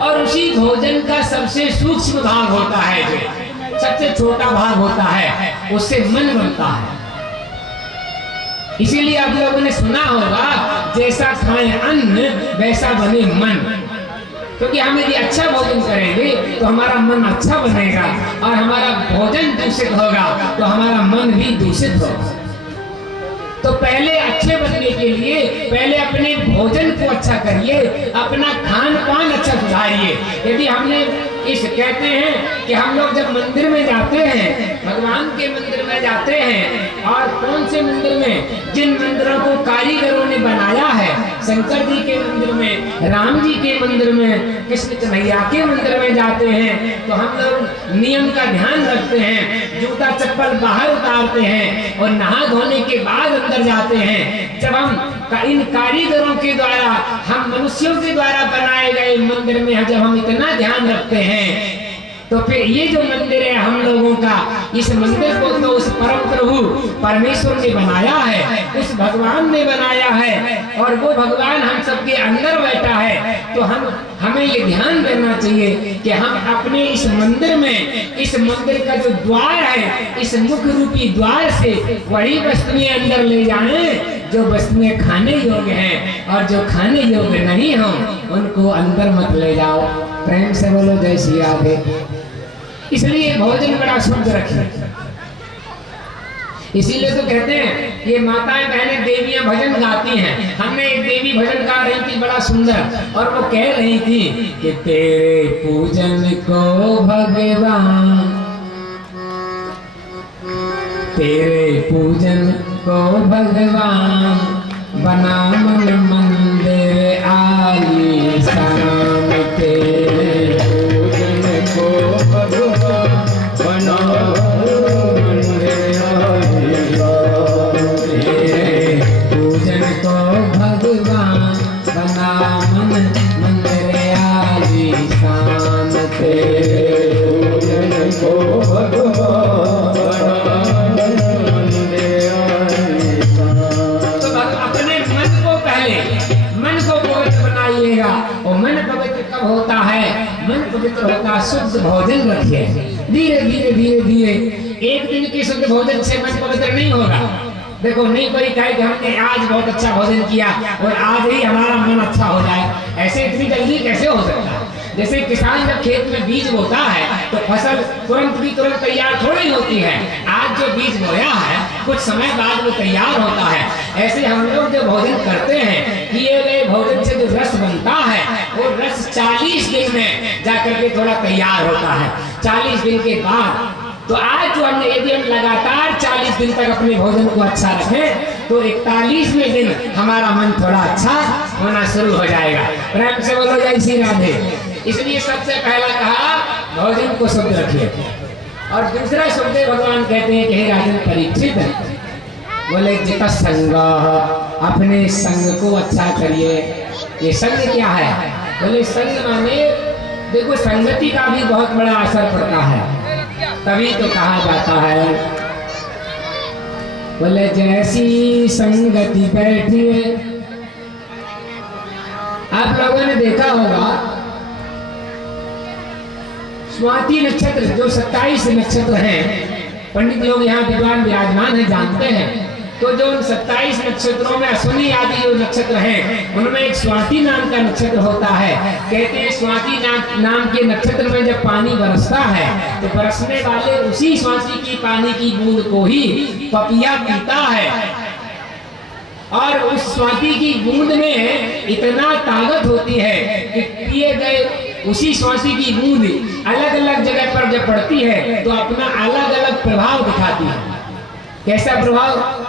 और उसी भोजन का सबसे सूक्ष्म भाग होता है, जो सबसे छोटा भाग होता है, उससे मन बनता है। इसीलिए आप लोगों ने सुना होगा जैसा खाएं अन्न वैसा बने मन। क्योंकि हम यदि अच्छा भोजन करेंगे तो हमारा मन अच्छा बनेगा, और हमारा भोजन दूषित होगा तो हमारा मन भी दूषित होगा। तो पहले अच्छे बनने के लिए पहले अपने भोजन को अच्छा करिए, अपना खान पान अच्छा सुधारिए। यदि हमने इस कहते हैं कि हम लोग जब मंदिर में जाते हैं, भगवान के मंदिर में जाते हैं, और कौन से मंदिर में, जिन मंदिरों को कारीगरों ने बनाया है, शंकर जी के मंदिर में, राम जी के मंदिर में, कृष्ण कन्हैया के मंदिर में जाते हैं, तो हम लोग नियम का ध्यान रखते हैं, जूता चप्पल बाहर उतारते हैं और नहा धोने के बाद अंदर जाते हैं। जब हम इन कारीगरों के द्वारा, हम मनुष्यों के द्वारा बनाए गए मंदिर में जब हम इतना ध्यान रखते हैं, तो फिर ये जो मंदिर है हम लोगों का, इस मंदिर को तो उस परम प्रभु परमेश्वर ने बनाया है, उस भगवान ने बनाया है, और वो भगवान हम सबके अंदर बैठा है। तो हमें ये ध्यान देना चाहिए कि हम अपने इस मंदिर में, इस मंदिर का जो द्वार है, इस मुख रूपी द्वार से वही वस्तुएं अंदर ले जाएं जो वस्तुएं खाने योग्य हैं, और जो खाने योग्य नहीं हो उनको अंदर मत ले जाओ। प्रेम से बोलो जय श्री राधे। इसलिए भोजन बड़ा शुद्ध रखिए। इसीलिए तो कहते हैं ये माताएं बहनें देवियां भजन गाती हैं। हमने एक देवी भजन गा रही थी बड़ा सुंदर, और वो कह रही थी कि तेरे पूजन को भगवान, तेरे पूजन को भगवान बना मन मंदिर आलीशान, तेरे पूजन को भगवान बना मंदिर आलीशान, तेरे पूजन को भगवान बना मन मंदिर आलीशान, तेरे पूजन को भगवान और मन पवित्र कब होता है? मन पवित्र होता है शुद्ध भोजन रखिए। धीरे धीरे धीरे धीरे एक दिन के शुद्ध भोजन से मन पवित्र नहीं होगा। देखो नहीं कोई कहे कि हमने आज बहुत अच्छा भोजन किया और आज ही हमारा मन अच्छा हो जाए, ऐसे इतनी जल्दी कैसे हो सकता है? जैसे किसान जब खेत में बीज बोता है तो फसल तुरंत की तुरंत तैयार थोड़ी होती है। आज जो बीज बोया है कुछ समय बाद वो तैयार होता है। ऐसे हम लोग जो भोजन करते हैं, किए गए भोजन से जो रस बनता है वो रस 40 दिन में जाकर के थोड़ा तैयार होता है। 40 दिन के बाद तो आज जो हमने, यदि हम लगातार 40 दिन तक अपने भोजन को अच्छा रखें तो 41वें दिन हमारा मन थोड़ा अच्छा होना शुरू हो जाएगा। प्रेम से बोलो जय श्री राधे। इसलिए सबसे पहला कहा भोजन को शुद्ध रखिए, और दूसरा शब्द भगवान कहते हैं कि हे राजन परीक्षित, बोले जिता संग, अपने संग को अच्छा करिए। ये संग क्या है? बोले संग माने देखो संगति का भी बहुत बड़ा असर पड़ता है, तभी तो कहा जाता है बोले जैसी संगति बैठिए। आप लोगों ने देखा होगा स्वाति नक्षत्र जो 27 नक्षत्र हैं, पंडित लोग यहाँ विद्वान विराजमान है जानते हैं, तो जो उन 27 नक्षत्रों में अश्विनी आदि जो नक्षत्र हैं उनमें एक स्वाति नाम का नक्षत्र होता है। कहते हैं स्वाति नाम के नक्षत्र में जब पानी बरसता है तो बरसने वाले उसी स्वाति की पानी की बूंद को ही पपिया पीता है, और उस स्वाति की बूंद में इतना ताकत होती है कि पिए गए उसी स्वाति की बूंद अलग अलग जगह पर जब पड़ती है तो अपना अलग अलग प्रभाव दिखाती है। कैसा प्रभाव?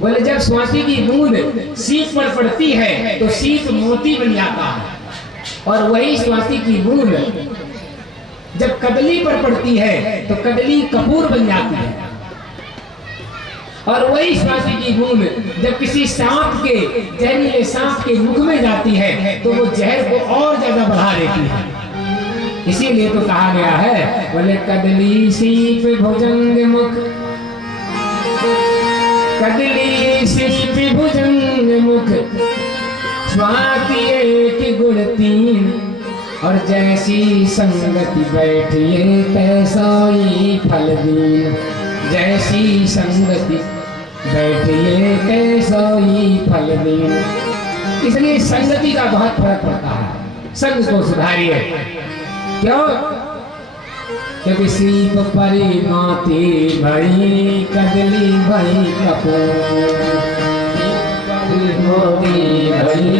बोले जब स्वाति की बूंद सीप पर पड़ती है तो सीप मोती बन जाता है, और वही स्वाति की बूंद जब कदली पर पड़ती है तो कदली कपूर बन जाती है, और वही स्वाति की बूंद जब किसी सांप के, जहरीले सांप के मुख में जाती है तो वो जहर को और ज्यादा बढ़ा देती है। इसीलिए तो कहा गया है बोले कदली सीप भुजंग मुख, कदली सीप भुजंग मुख, स्वाति एक गुण तीन, और जैसी संगति बैठिए तैसा ही फल दीन। जैसी संगति बैठिए तैसा ही फल दीन। इसलिए संगति का बहुत फर्क पड़ता है। संग को सुधारिए। क्यों? क्योंकि सीप परी माती भई कदली भई कपूर, मोती भई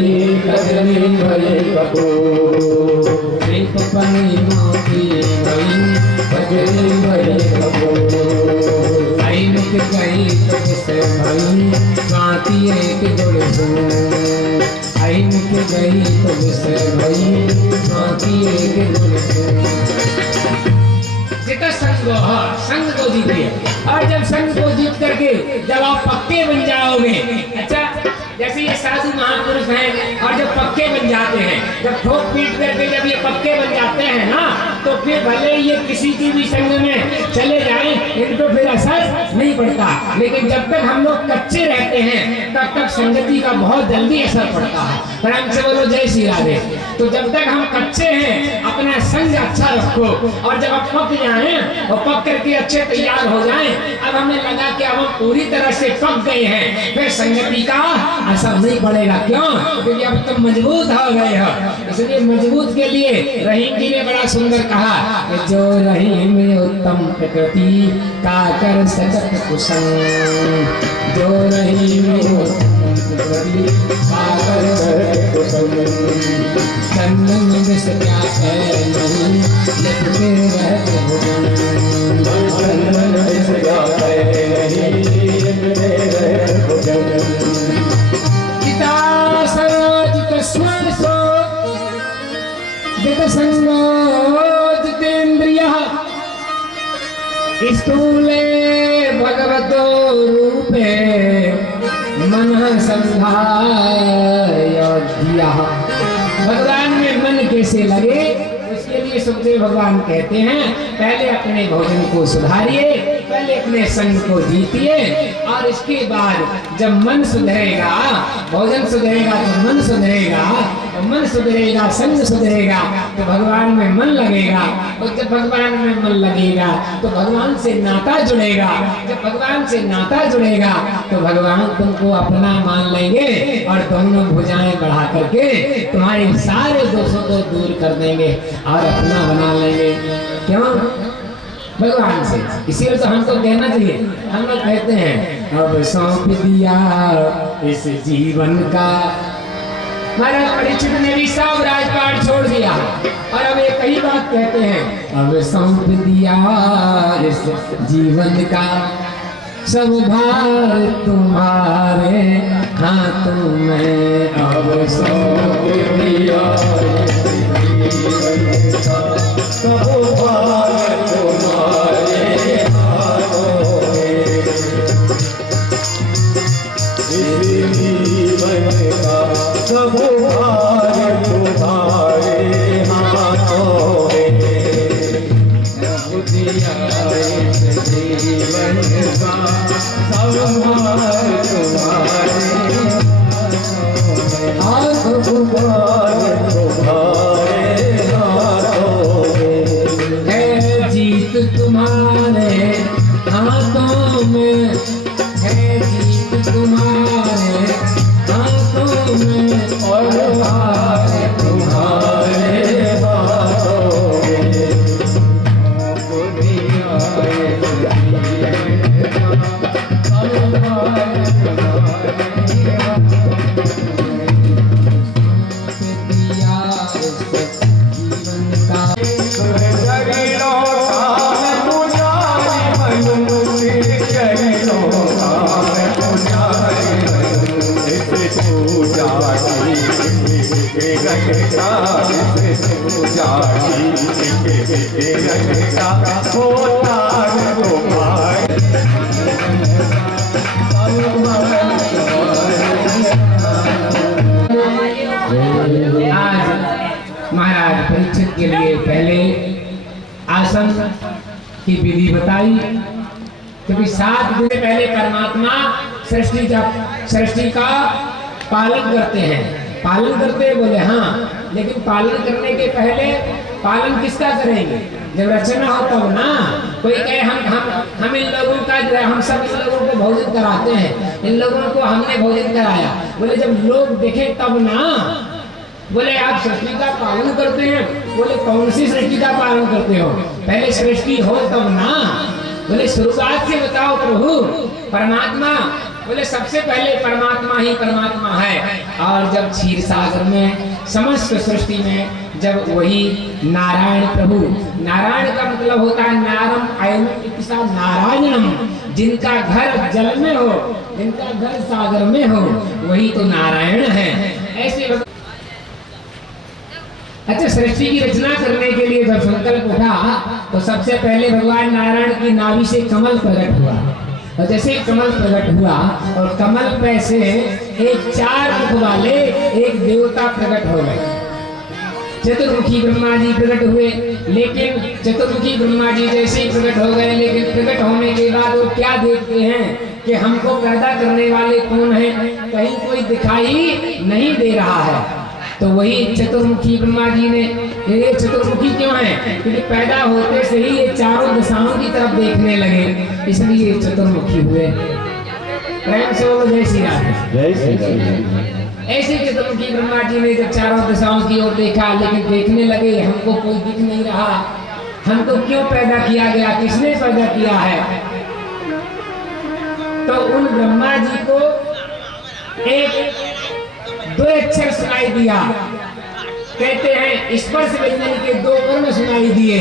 कदली भई कपूर, सीप परी माती भई कदली भई कपूर, आई मुख गई तुझसे भई माती एक गुड़ सूर, आई मुख गई तुझसे भई माती एक गुड़ सूर। जितना संग को जीतिए, और जब संग को जीत करके जब आप पक्के बन जाओगे, अच्छा जैसे ये साधु महापुरुष हैं और जब पक्के बन जाते हैं, जब ठोक पीट करके जब ये पक्के बन जाते हैं ना, तो फिर भले ये किसी की भी संग में चले जाएं, इनको फिर असर नहीं पड़ता। लेकिन जब तक हम लोग कच्चे रहते हैं तब तक संगति का बहुत जल्दी असर पड़ता है। प्रेम से बोलो जय श्री राधे। तो जब तक हम कच्चे हैं अपना संग अच्छा रखो, और जब आप पक जाएं और पक करके अच्छे तैयार हो जाएं, अब हमें लगा कि अब हम पूरी तरह से पक गए हैं, फिर संगति का असर नहीं पड़ेगा। क्यों? क्योंकि अब तुम मजबूत हो गए हो। इसलिए मजबूत के लिए रहीम जी ने बड़ा सुंदर कहा कि जो रहीम उत्तम प्रकृति का कर सकत कुसंग, जो रहीम उत्तम प्रकृति का कर सकत कुसंग, चंदन में से क्या है नहीं लिपटे रहते भुजंग, चंदन में से क्या है नहीं लिपटे रहते भुजंग, जित संगो जितेन्द्रियः स्थूले भगवतो रूपे मनः संधाय धियः। भगवान में मन कैसे लगे, उसके लिए सुखदेव भगवान कहते हैं पहले अपने भोजन को सुधारिए, पहले अपने संग को जीतिए, और इसके बाद जब मन सुधरेगा, भोजन सुधरेगा तो मन सुधरेगा, तो मन सुधरेगा संग सुधरेगा तो भगवान में मन लगेगा, और जब भगवान में मन लगेगा तो भगवान से नाता जुड़ेगा, जब भगवान से नाता जुड़ेगा तो भगवान तुमको अपना मान लेंगे और दोनों भुजाएं बढ़ा करके तुम्हारे सारे दोषों को दूर कर देंगे और अपना बना लेंगे। क्यों? भगवान से। इसीलिए तो हमको कहना चाहिए। हम लोग कहते हैं अब सौंप दिया इस जीवन का, महाराज परीक्षित ने भी सब राजपाट छोड़ दिया और अब एक ही बात कहते हैं अब सौंप दिया इस जीवन का, सब भार तुम्हारे हाथों में, अब सौंप दिया सब भार तुम्हारे हाथों में, इस जीवन का सब भार तुम्हारे हाथों में, सब दिया इस जीवन का सब भार तुम्हारे हाथों में, है जीत तुम्हारे हाथों में, है जीत तुम्हारे हाथों में, और हार तुम्हारे हाथों में, महाराज परीक्षित के लिए पहले आसन की विधि बताई, क्योंकि 7 दिन पहले परमात्मा सृष्टि का पालन करते हैं। पालन करते हैं बोले हाँ, लेकिन पालन करने के पहले पालन किसका करेंगे? जब रचना हो तब ना। कोई कहे हम इन लोगों का जो है, हम सब इन लोगों को भोजन कराते हैं, इन लोगों को हमने भोजन कराया, बोले जब लोग देखे तब ना। बोले आप सृष्टि का पालन करते हैं। बोले कौन सी सृष्टि का पालन करते हो? पहले सृष्टि हो तब ना। बोले शुरुआत से बताओ प्रभु। परमात्मा, बोले सबसे पहले परमात्मा ही परमात्मा है। और जब क्षीर सागर में समस्त सृष्टि में जब वही नारायण प्रभु, नारायण का मतलब होता है नारम अयम इतिसा नारायणम, जिनका घर जल में हो, जिनका घर सागर में हो, वही तो नारायण है। ऐसे अच्छा, सृष्टि की रचना करने के लिए जब संकल्प उठा तो सबसे पहले भगवान नारायण की नाभि से कमल प्रकट हुआ। और जैसे कमल प्रकट हुआ और कमल पे से एक 4 मुख वाले एक देवता प्रकट हो गए। चतुर्मुखी ब्रह्मा जी प्रकट हुए। लेकिन चतुर्मुखी ब्रह्मा जी जैसे ही प्रकट हो गए, लेकिन प्रकट होने के बाद वो क्या देखते हैं कि हमको पैदा करने वाले कौन है? कहीं कोई दिखाई नहीं दे रहा है। तो वही चतुर्मुखी ब्रह्मा जी ने, ये चतुर्मुखी क्यों है? क्योंकि पैदा होते से ही ये चारों दिशाओं की तरफ देखने लगे, इसलिए ये चतुर्मुखी हुए। प्रेम से बोलो जय श्री राम। जय श्री राम। ऐसे चतुर्मुखी ब्रह्मा जी ने जब चारों दिशाओं की ओर देखा, लेकिन देखने लगे हमको कोई दिख नहीं रहा, हमको क्यों पैदा किया गया, किसने पैदा किया है? तो उन ब्रह्मा जी को एक 2 अक्षर सुनाई दिया। कहते हैं स्पर्श व्यंजन के 2 वर्ण सुनाई दिए,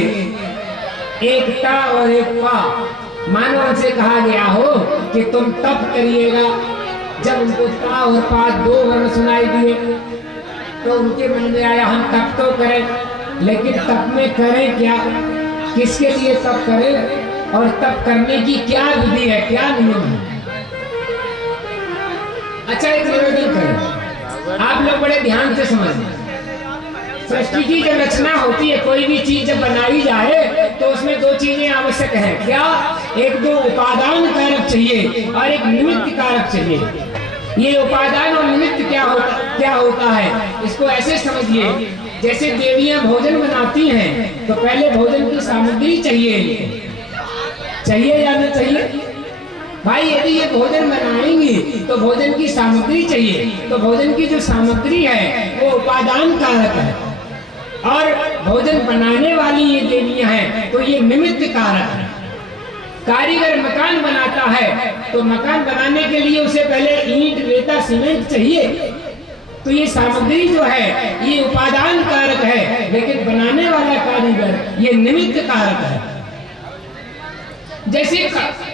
एक टा और एक पा। मानो उनसे कहा गया हो कि तुम तप करिएगा। जब उनको टा और पा 2 वर्ण सुनाई दिए तो उनके मन में आया हम तप तो करें, लेकिन तप में करें क्या, किसके लिए तप करें और तप करने की क्या विधि है, क्या नियम है? अच्छा, एक निवेदन करें, आप लोग बड़े ध्यान से समझें। सृष्टि की जब रचना होती है, कोई भी चीज जब बनाई जाए तो उसमें 2 चीजें आवश्यक है। क्या? एक 2 उपादान कारक चाहिए और एक निमित्त कारक चाहिए। ये उपादान और निमित्त क्या होता है, इसको ऐसे समझिए। जैसे देवियां भोजन बनाती हैं तो पहले भोजन की सामग्री चाहिए या नहीं चाहिए? भाई यदि ये भोजन बनाएंगी तो भोजन की सामग्री चाहिए। तो भोजन की जो सामग्री है वो उपादान कारक है, और भोजन बनाने वाली ये देवियां हैं तो ये निमित्त कारक है। कारीगर मकान बनाता है तो मकान बनाने के लिए उसे पहले ईंट, रेता, सीमेंट चाहिए। तो ये सामग्री जो है ये उपादान कारक है, लेकिन बनाने वाला कारीगर ये निमित्त कारक है। जैसे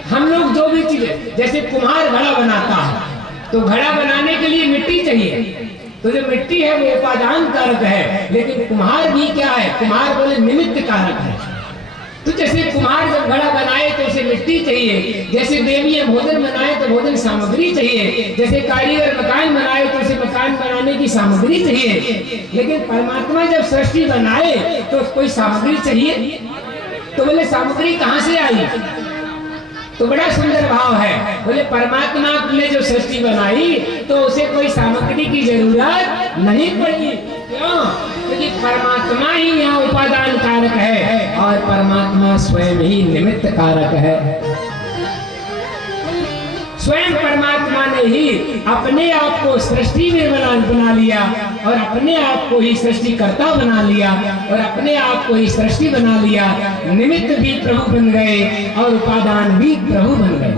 हम लोग जो भी चीजें, जैसे कुम्हार घड़ा बनाता है तो घड़ा बनाने के लिए मिट्टी चाहिए, तो जो मिट्टी है वो उपादान कारक है, लेकिन कुम्हार भी क्या है? कुम्हार बोले निमित्त कारक है। तो जैसे कुम्हार जब घड़ा बनाए तो उसे मिट्टी चाहिए, जैसे देवियां भोजन बनाए तो भोजन सामग्री चाहिए, जैसे कारीगर मकान बनाए तो उसे मकान बनाने की सामग्री चाहिए। लेकिन परमात्मा जब सृष्टि बनाए तो कोई सामग्री चाहिए। तो बोले सामग्री कहाँ से आई? तो बड़ा सुंदर भाव है। बोले परमात्मा ने जो सृष्टि बनाई तो उसे कोई सामग्री की जरूरत नहीं पड़ी। क्यों? क्योंकि परमात्मा ही यहाँ उपादान कारक है और परमात्मा स्वयं ही निमित्त कारक है। स्वयं परमात्मा ने ही अपने आप को सृष्टि में बना लिया और अपने आप को ही सृष्टिकर्ता बना लिया और अपने आप को ही सृष्टि बना लिया। निमित्त भी प्रभु बन गए और उपादान भी प्रभु बन गए।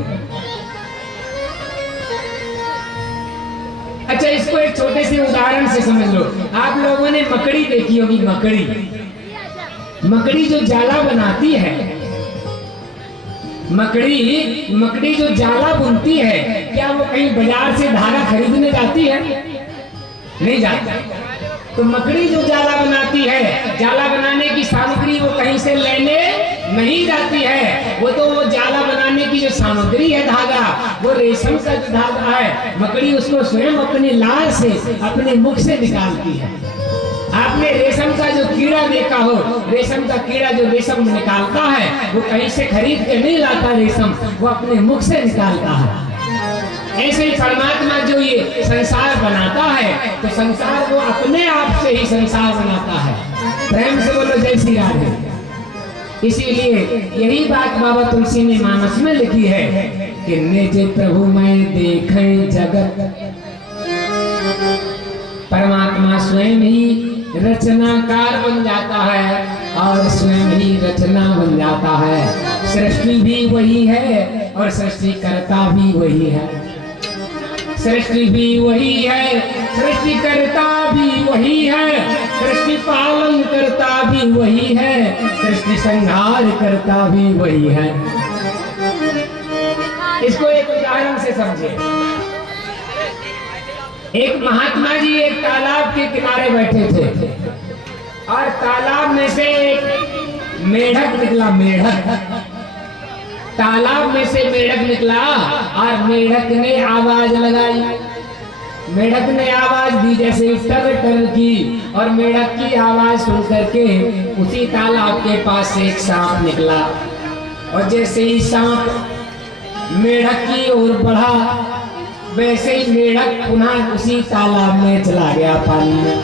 अच्छा, इसको एक छोटे से उदाहरण से समझ लो। आप लोगों ने मकड़ी देखी होगी। मकड़ी जो जाला बनाती है, मकड़ी जो जाला बुनती है, क्या वो कहीं बाजार से धागा खरीदने जाती है? नहीं जाती। तो मकड़ी जो जाला बनाती है, जाला बनाने की सामग्री वो कहीं से लेने नहीं जाती है। वो तो वो जाला बनाने की जो सामग्री है, धागा, वो रेशम का जो धागा है, मकड़ी उसको स्वयं अपने लार से, अपने मुख से निकालती है। आपने रेशम का जो कीड़ा देखा हो, रेशम का कीड़ा जो रेशम निकालता है वो कहीं से खरीद के नहीं लाता रेशम, वो अपने मुख से निकालता है। ऐसे ही परमात्मा जो ये संसार बनाता है तो संसार वो अपने आप से ही संसार बनाता है। प्रेम से बोलो जय श्री राधे। इसीलिए यही बात बाबा तुलसी ने मानस में लिखी है कि निज प्रभु मैं देखें जगत। परमात्मा स्वयं ही रचनाकार बन जाता है और स्वयं ही रचना बन जाता है। सृष्टि भी वही है और सृष्टिकर्ता भी वही है। सृष्टि भी वही है, सृष्टिकर्ता भी वही है, सृष्टि पालन करता भी वही है, सृष्टि संहार करता भी वही है। इसको एक उदाहरण से समझे। एक महात्मा जी एक तालाब के किनारे बैठे थे और तालाब में से एक मेढक निकला। मेढक तालाब में से मेढक निकला और मेढक ने आवाज लगाई। मेढक ने आवाज दी जैसे टर टर की, और मेढक की आवाज सुन करके उसी तालाब के पास से एक सांप निकला और जैसे ही सांप मेढक की ओर बढ़ा वैसे ही मेढक पुनः उसी तालाब में चला गया पानी में।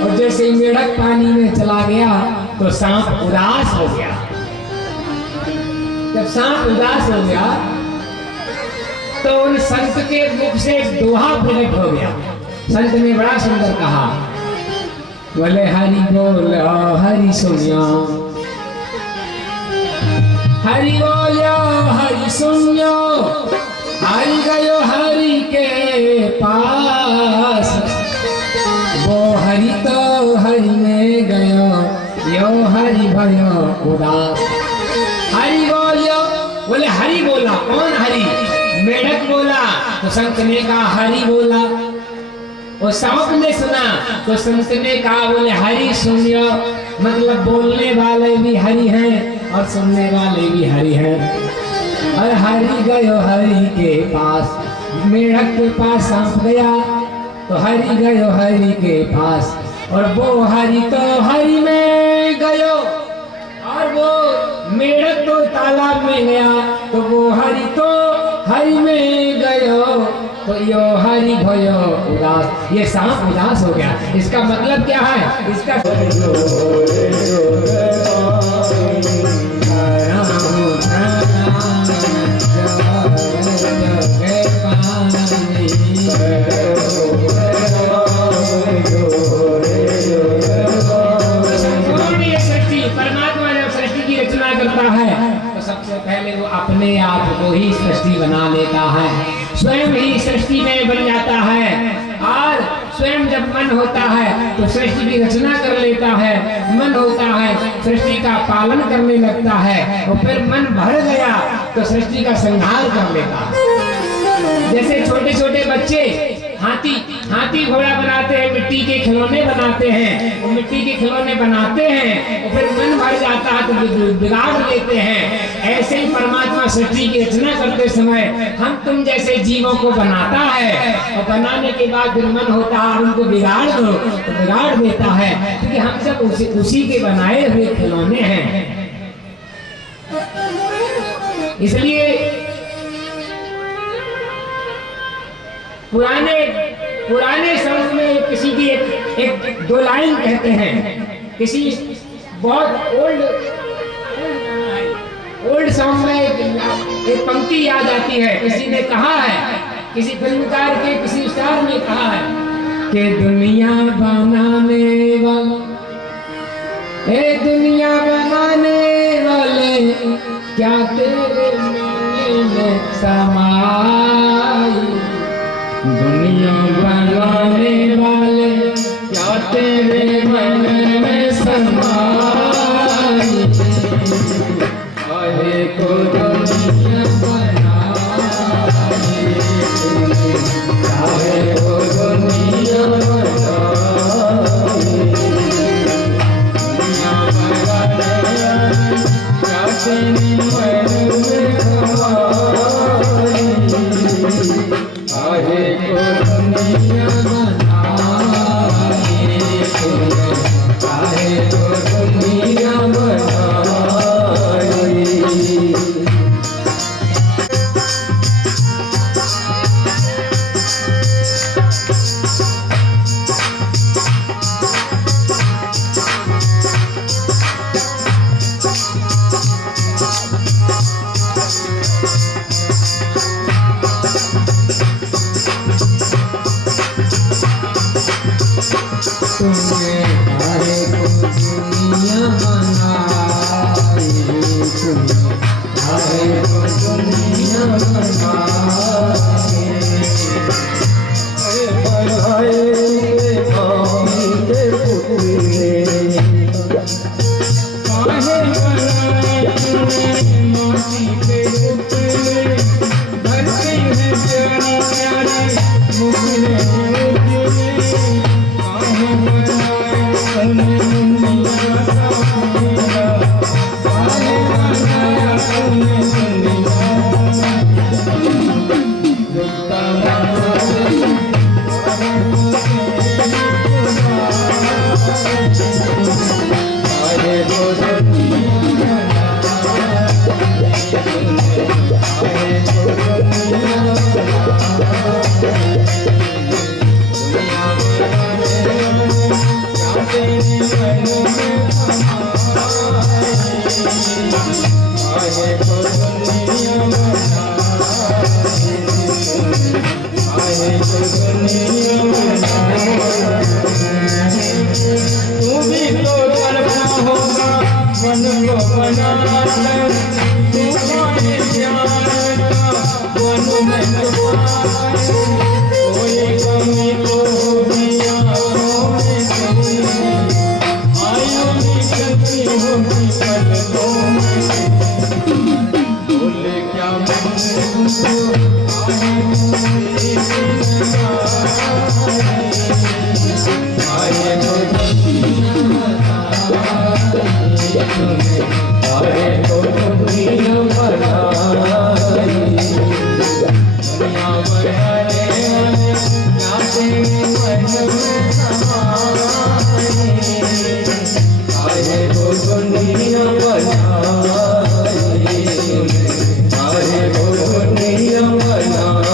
और जैसे ही मेढक पानी में चला गया तो सांप उदास हो गया। जब सांप उदास हो गया तो उन संत के मुख से एक दोहा प्रकट हो गया। संत ने बड़ा सुंदर कहा, बोले हरि बोल हरि सुनियो, हरि बोलो हरि सुनियो, हरि गयो हरि के पास, वो हरि तो हरि में गयो, यो हरि भयो उदास। हरि बोलियो, बोले हरि बोला। कौन हरि? मेढक बोला तो संत ने कहा हरि बोला। और सांप ने सुना तो संत ने कहा बोले हरि सुनियो, मतलब बोलने वाले भी हरि हैं और सुनने वाले भी हरि हैं। और हरि गयो हरि के पास, मेढक के पास सांप गया तो हरि गयो हरि के पास, और वो हरि तो हरि में गयो, और वो मेढक तो तालाब में गया तो वो हरि तो हरि में गयो, तो यो हरि भयो उदास। ये सांप उदास हो गया। इसका मतलब क्या है? इसका पहले वो अपने आप को ही सृष्टि बना लेता है, स्वयं ही सृष्टि में बन जाता है। और स्वयं जब मन होता है तो सृष्टि की रचना कर लेता है, मन होता है सृष्टि का पालन करने लगता है, और फिर मन भर गया तो सृष्टि का संहार कर लेता है। जैसे छोटे छोटे बच्चे हाथी घोड़ा बनाते हैं, मिट्टी के खिलौने बनाते हैं, वो मिट्टी के खिलौने बनाते हैं और फिर मन भर जाता है तो बिगाड़ लेते हैं। ऐसे ही परमात्मा सृष्टि की रचना करते समय हम तुम जैसे जीवों को बनाता है, और बनाने के बाद फिर मन होता है उनको बिगाड़ दो तो बिगाड़ देता है, क्योंकि हम सब उसी के बनाए हुए खिलौने हैं। इसलिए पुराने समय में किसी की एक दो लाइन कहते हैं, किसी बहुत ओल्ड सॉन्ग में एक पंक्ति याद आती है। किसी ने कहा है, किसी फिल्मकार के किसी स्टार ने कहा है कि दुनिया बनाने वाले क्या तेरे मन में समाई, दुनिया बनाने वाले क्या तेरे मन में समाई, काहे को दुनिया बनाई, काहे को दुनिया बनाई, दुनिया बनाने क्या तेरे मन में समाई, काहे को दुनिया बनाई, काहे को मन पाए, कोई कमी तो होगी आँखों में तेरी, आयों की गति होगी पलकों में, बोले क्या मैंने तुमको आए तो दुनिया बनाई, दुनिया बनाने वाले जाते मन में समाए, आए तो दुनिया बनाई, आए तो दुनिया बनाई,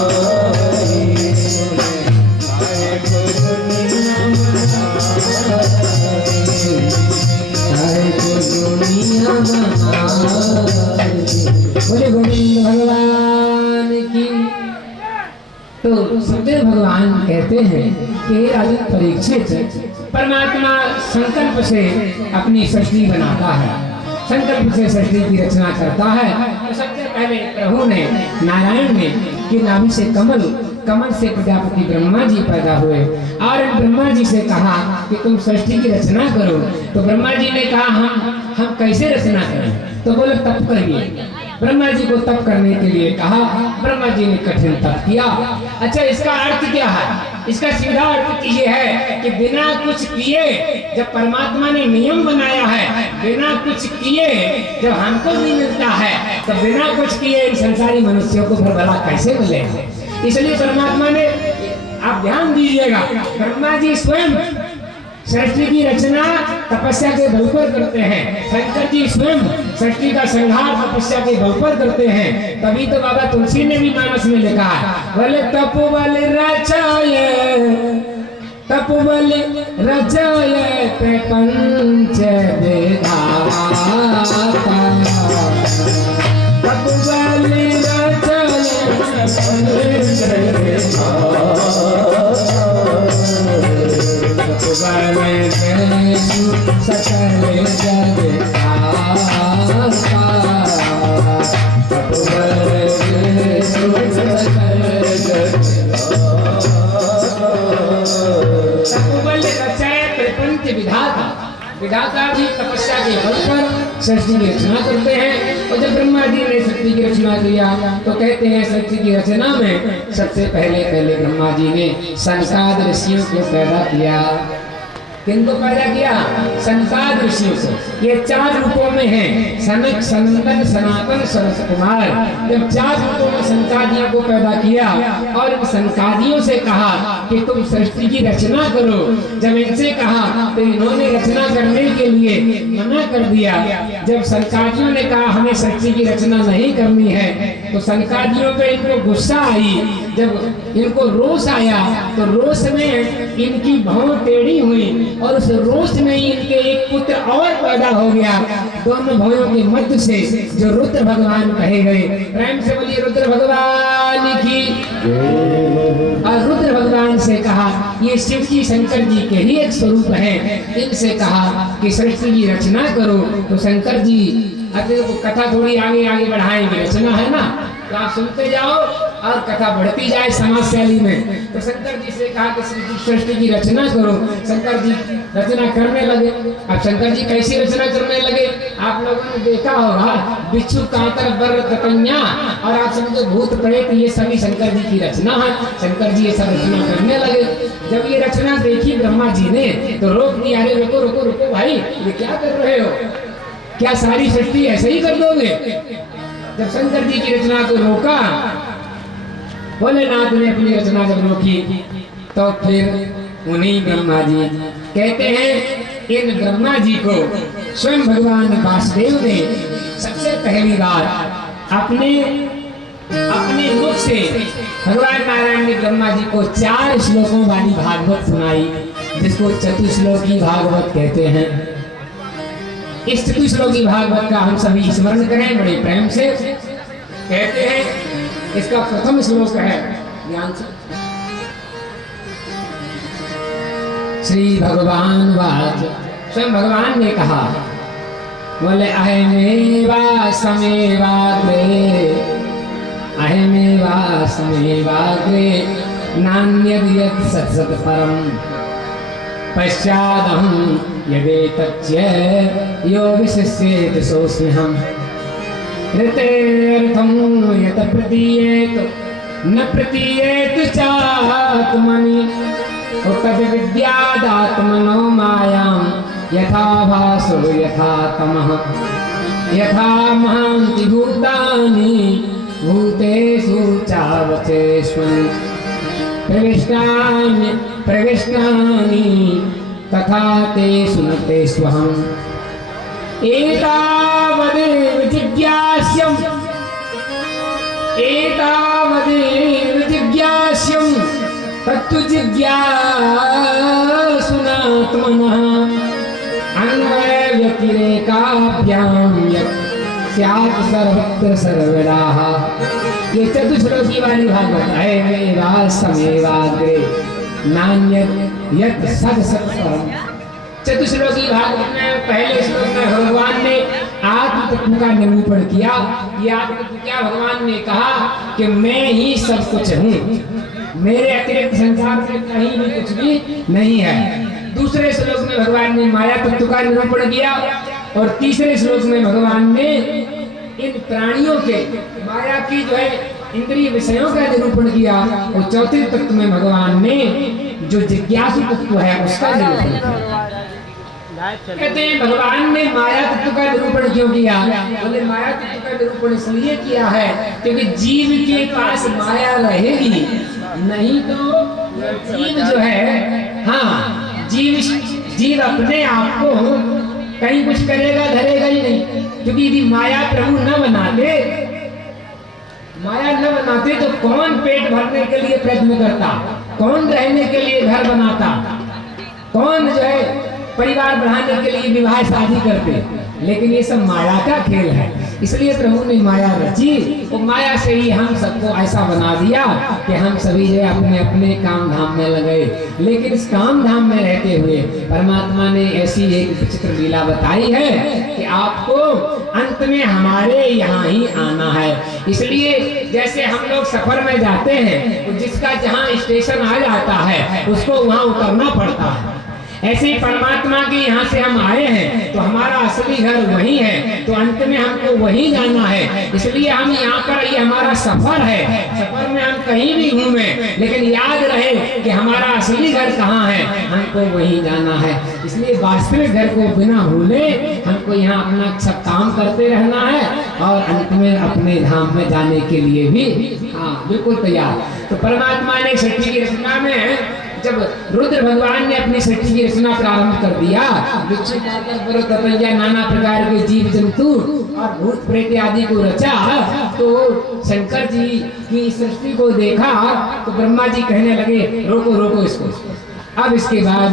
आए तो दुनिया बोले गोविंद भगवान की। तो सत्यदेव भगवान कहते हैं कि हे राजन परीक्षित, परमात्मा संकल्प से अपनी सृष्टि बनाता है, संकल्प से सृष्टि की रचना करता है। तो सबसे पहले प्रभु ने नारायण ने कि नाभि से कमल, कमल से प्रजापति ब्रह्मा जी पैदा हुए और ब्रह्मा जी से कहा कि तुम सृष्टि की रचना करो। तो ब्रह्मा जी ने कहा हम कैसे रचना करें? तो बोले तप करिए। ब्रह्मा जी को तप करने के लिए कहा, ब्रह्मा जी ने कठिन तप किया। अच्छा, इसका अर्थ क्या है? इसका सीधा अर्थ ये है कि बिना कुछ किए जब परमात्मा ने नियम बनाया है, बिना कुछ किए जब हमको नहीं मिलता है, तो बिना कुछ किए इन संसारी मनुष्यों को फिर भला कैसे मिलेगा? इसलिए परमात्मा ने, आप ध्यान दीजिएगा, ब्रह्मा जी स्वयं सृष्टि की रचना तपस्या के बल पर करते हैं, शंकर जी स्वयं सृष्टि का संहार तपस्या के बल पर करते हैं। तभी तो बाबा तुलसी ने भी मानस में लिखा है, बोले तपोबल रचाये, तपोबल रचाये पंच विधाता, तपोबल सकल विधाता, विधाता भी तपस्या के बल पर सृष्टि की रचना करते हैं। और जब ब्रह्मा जी ने सृष्टि की रचना किया तो कहते हैं सृष्टि की रचना में सबसे पहले ब्रह्मा जी ने संसाद ऋषियों को पैदा किया। किनको पैदा किया? संसाद ऋषियों को। ये 4 रूपों में है, सनक, सनंदन, सनातन, सरस कुमार। जब 4 रूपों में संसादियों को पैदा किया और इन संसादियों से कहा कि तुम सृष्टि की रचना करो। जब इनसे कहा तो इन्होंने रचना करने के लिए मना कर दिया। जब संसादियों ने कहा हमें सृष्टि की रचना नहीं करनी है, तो संसादियों पे इनको गुस्सा आई। जब इनको रोष आया तो रोष में इनकी भौं टेढ़ी हुई और उस रोष में इनके एक पुत्र और पैदा हो गया, दोनों भौयों के मध्य से, जो रुद्र भगवान कहे गए। प्रेम से बोलिए रुद्र भगवान की। और रुद्र भगवान से कहा, ये शिव जी शंकर जी के ही एक स्वरूप है। इनसे कहा कि सृष्टि की रचना करो। तो शंकर जी कथा थोड़ी आगे आगे बढ़ाएंगे, रचना है ना, तो आप सुनते जाओ और कथा बढ़ती जाए समाज शैली में। तो शंकर जी से कहा कि सृष्टि की रचना करो। शंकर जी रचना करने लगे। अब शंकर जी कैसी रचना करने लगे? आप लोगों ने देखा होगा, बिच्छू, कांकर, बर, तपन्या और आप समझो भूत प्रेत, ये सभी शंकर जी की रचना है। शंकर जी ये सब रचना करने लगे। जब ये रचना देखी ब्रह्मा जी ने तो रोक दिया, अरे रुको रुको रुको भाई, ये क्या कर रहे हो? क्या सारी सृष्टि ऐसे ही कर दोगे? जब शंकर जी की रचना को रोका, भोलेनाथ ने अपनी रचना जब रोकी, तो फिर उन्हीं ब्रह्मा जी कहते हैं, इन ब्रह्मा जी को स्वयं भगवान वासुदेव ने सबसे पहली बार अपने मुख से भगवान नारायण ने ब्रह्मा जी को 4 श्लोकों वाली भागवत सुनाई, जिसको चतुश्लोकी भागवत कहते हैं। इस चतुश्लोकी भागवत का हम सभी स्मरण करें बड़े प्रेम से। कहते हैं, इसका प्रथम श्लोक है, ध्यान से, श्री भगवान वाच, स्वयं भगवान ने कहा, बोले अहमेवा समेवा ते, अहमेवास्मेवाग्रे नान्यद् यत् सत् सत् परम् पश्चादहं यदेतच्च यो विशिष्येत सोऽस्म्यहम् ऋतेऽर्थं यत् प्रतीयेत न प्रतीयेत चात्मनि तद्विद्यादात्मनो मायां यथा भासो यथा तमः यथा महान्ति भूतानि भूतेषु चावचेष्वन् प्रविष्टानि तथा तेषु न तेष्वहम् एतावदेव जिज्ञास्यं तत्तु जिज्ञासुनात्मनः अन्वयव्यतिरेकाभ्यां यत् स्यात् सर्वत्र सर्वदाः। ये चतुश्लोकी वाली भागवत अहमेवास्मेवाग्रे नान्यद् यत् सत् सत् परम्। चतुश्लोकी भागवत में पहले श्लोक में भगवान ने आत्म तत्व का निरूपण किया। ये आत्म तत्व क्या भगवान ने कहा कि मैं ही सब कुछ हूँ, मेरे अतिरिक्त संसार से कहीं भी कुछ भी नहीं है। दूसरे श्लोक में भगवान ने माया तत्व का निरूपण किया और तीसरे श्लोक में भगवान ने इन प्राणियों के माया की जो है इंद्रिय विषयों का निरूपण किया और चौथे तत्व में भगवान ने जो जिज्ञासु तत्व है उसका निरूपण किया। कहते हैं भगवान ने माया तत्व का निरूपण क्यों किया? बोले माया तत्व का निरूपण इसलिए किया है क्योंकि जीव के पास माया रहेगी नहीं तो जीव जो है, हाँ जीव अपने आप को कहीं कुछ करेगा धरेगा ही नहीं। क्योंकि यदि माया प्रभु न बनाते तो कौन पेट भरने के लिए प्रयत्न करता, कौन रहने के लिए घर बनाता, कौन जो है परिवार बढ़ाने के लिए विवाह शादी करते। लेकिन ये सब माया का खेल है, इसलिए प्रभु ने माया रची और माया से ही हम सबको ऐसा बना दिया कि हम सभी जो अपने अपने काम धाम में लगे। लेकिन इस काम धाम में रहते हुए परमात्मा ने ऐसी एक विचित्र लीला बताई है कि आपको अंत में हमारे यहाँ ही आना है। इसलिए जैसे हम लोग सफर में जाते हैं तो जिसका जहाँ स्टेशन आ जाता है उसको वहाँ उतरना पड़ता है, ऐसे ही परमात्मा के यहाँ से हम आए हैं तो हमारा असली घर वही है, तो अंत में हमको वही जाना है। इसलिए हम यहाँ पर, ये हमारा सफर है, सफर में हम कहीं भी घूमे लेकिन याद रहे कि हमारा असली घर कहाँ है, हमको वही जाना है। इसलिए वास्तविक घर को बिना भूले हमको यहाँ अपना सब काम करते रहना है और अंत में अपने धाम में जाने के लिए भी बिल्कुल तैयार। तो परमात्मा ने सृष्टि की रचना में जब रुद्र भगवान ने अपनी सृष्टि की रचना प्रारंभ कर दिया, नाना प्रकार के जीव जंतु और भूत प्रेत आदि को रचा, तो शंकर जी की सृष्टि को देखा तो ब्रह्मा जी कहने लगे रोको रोको इसको। अब इसके बाद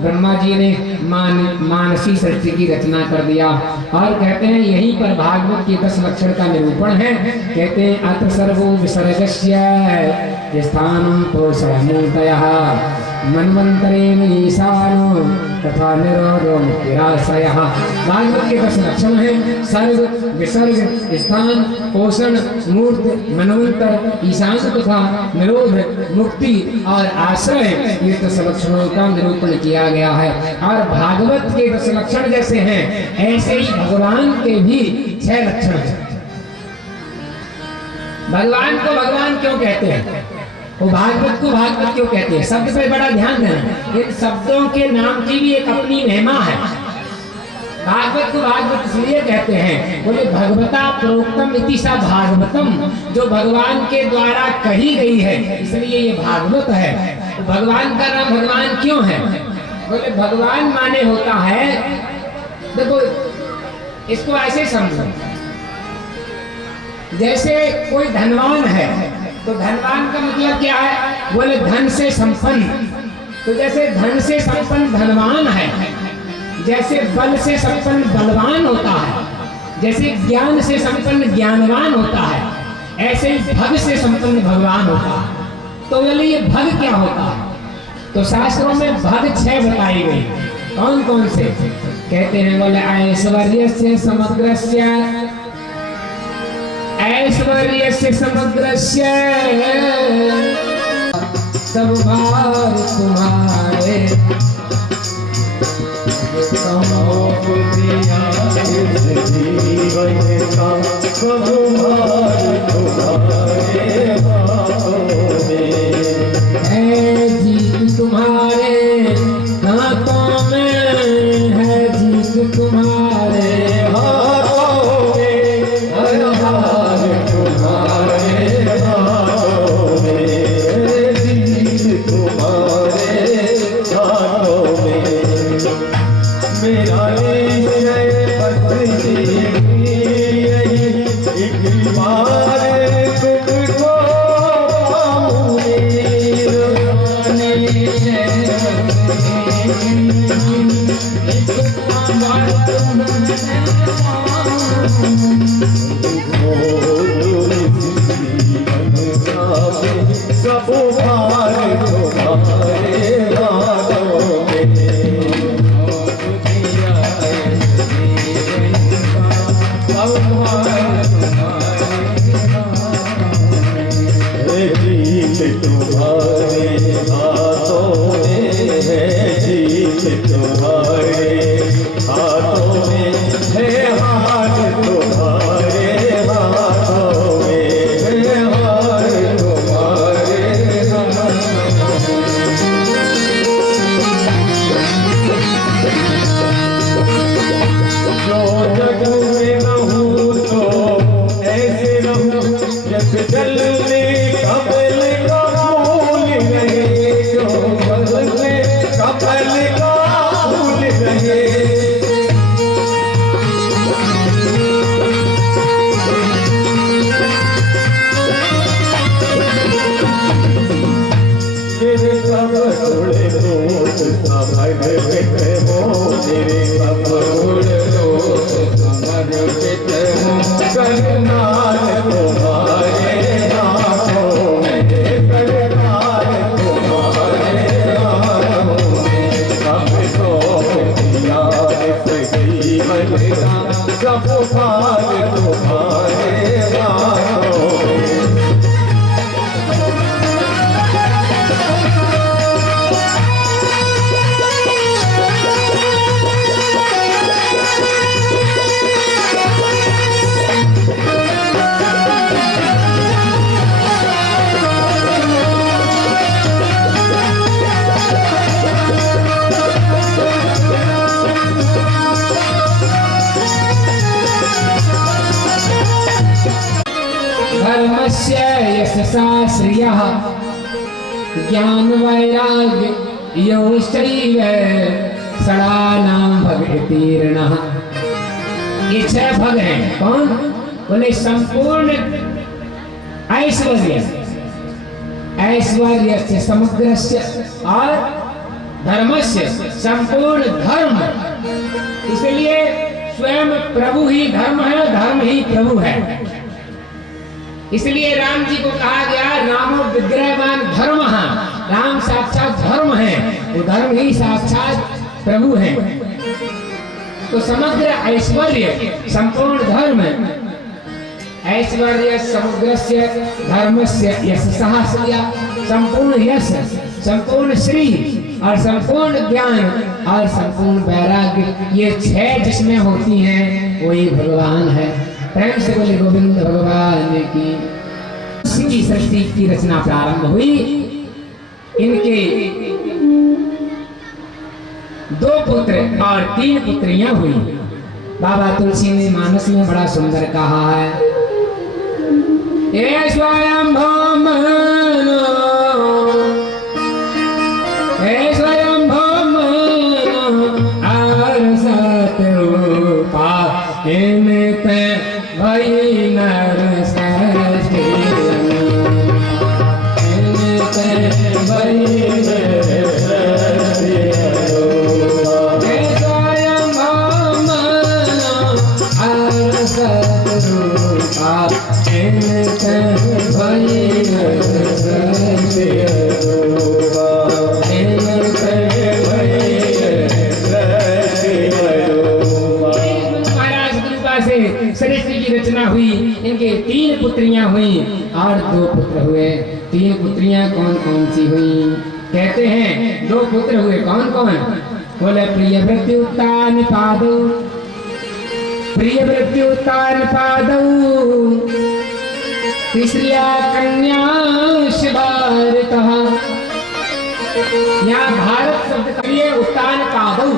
ब्रह्मा जी ने मानसी सृष्टि की रचना कर दिया और कहते हैं यहीं पर भागवत के 10 लक्षण का निरूपण है। कहते हैं अत्र सर्वो विसर्गस्य स्थानं पोषणमूर्तयः मन्वन्तरेण ईशानो तथा निरोधो मुक्तिराश्रयः। भागवत के 10 लक्षण हैं सर्ग, विसर्ग, स्थान, पोषण, मूर्त, मनवंतर, ईशान तथा निरोध, मुक्ति और आश्रय। ये 10 लक्षणों का निरूपण किया गया है। और भागवत के 10 लक्षण जैसे हैं ऐसे ही भगवान के भी 6 लक्षण हैं। भगवान को भगवान क्यों कहते हैं, वो भागवत को भागवत क्यों कहते हैं, शब्द पे बड़ा ध्यान देना। इन शब्दों के नाम की भी एक अपनी महिमा है। भागवत को भागवत इसलिए कहते हैं, बोले भगवता प्रोक्तम इति सा भागवतम, जो भगवान के द्वारा कही गई है इसलिए ये भागवत है। तो भगवान का नाम भगवान क्यों है, बोले भगवान माने होता है, देखो इसको ऐसे समझो, जैसे कोई धनवान है तो धनवान का मतलब क्या है, बोले धन से संपन्न। तो जैसे धन से संपन्न धनवान है, जैसे बल से संपन्न बलवान होता है, जैसे ज्ञान से संपन्न ज्ञानवान होता है, ऐसे ही भग से संपन्न भगवान होता है। तो बोले ये भग क्या होता है, तो शास्त्रों में भग 6 बताई गई। कौन कौन से कहते हैं, बोले ऐश्वर्य से समग्रस्य, ऐश्वर्यस्य समग्रस्य सब भार तुम्हारे है जीत तुम्हारे हाथों में, है जीत तुम्हारे हाथों में, है हार तुम्हारे हाथों में, जीत तुम्हारे हाथों में। मेरा निश्चय बदली एक बार तुमको सब भार तुम्हारे हाथों में। जीत तुम्हारे हाथों में है, जीत तुम्हारे हाथों में है, हाथ तुम्हारे हाथों में है, हाथ तुम्हारे हाथों में। जो जग में रहूं तो ऐसे रहूं जैसे जल में कमल का फूल रहे, जो जल में कमल का फूल रहे। तेरे सब थोड़े दोस्त समर्पित हो, तेरे सब थोड़े दोस्त समर्पित हो, करनाल तुम्हारे हाथों में, करनाल तुम्हारे हाथों में। सब सौंप दिया इस जीवन का, सब भार तुम्हारे हाथों में। धर्मस्य यशसा श्रियः ज्ञान वैराग्य योश्चैव षडानां भगतीर्णः। ये 6 भग हैं। कौन? बोले संपूर्ण ऐश्वर्य, ऐश्वर्य से समग्रस्य और धर्मस्य संपूर्ण धर्म। इसलिए स्वयं प्रभु ही धर्म है, धर्म ही प्रभु है। इसलिए राम जी को कहा गया रामो विग्रहवान धर्म। राम साक्षात धर्म है, वो धर्म ही साक्षात प्रभु है। तो समग्र ऐश्वर्य संपूर्ण धर्म, ऐश्वर्य समग्रस्य धर्मस्य यशसः श्रिया, संपूर्ण यश, संपूर्ण श्री और संपूर्ण ज्ञान और संपूर्ण वैराग्य, ये 6 जिसमें होती हैं वही भगवान है। प्रेम से बोले गोविंद भगवान की। इसी सृष्टि की रचना प्रारंभ हुई। इनके 2 पुत्र और 3 पुत्रियां हुई। बाबा तुलसी ने मानस में बड़ा सुंदर कहा है, हे स्वयंभो मनो, हे स्वयंभो मनो और सतरूपा, इनते भई नर सृष्टि, इनते भई नर सृष्टि। हे स्वयंभो मनो और सतरूपा, इनते भई और 2 पुत्र हुए। 3 पुत्रियां कौन कौन सी हुई? कहते हैं 2 पुत्र हुए। कौन कौन? बोले प्रियव्रत उत्तान पादौ, प्रियव्रत उत्तान पादौ, तीसरिया कन्या शिवारतः। यहाँ भारत शब्द का लिए उत्तान पादौ,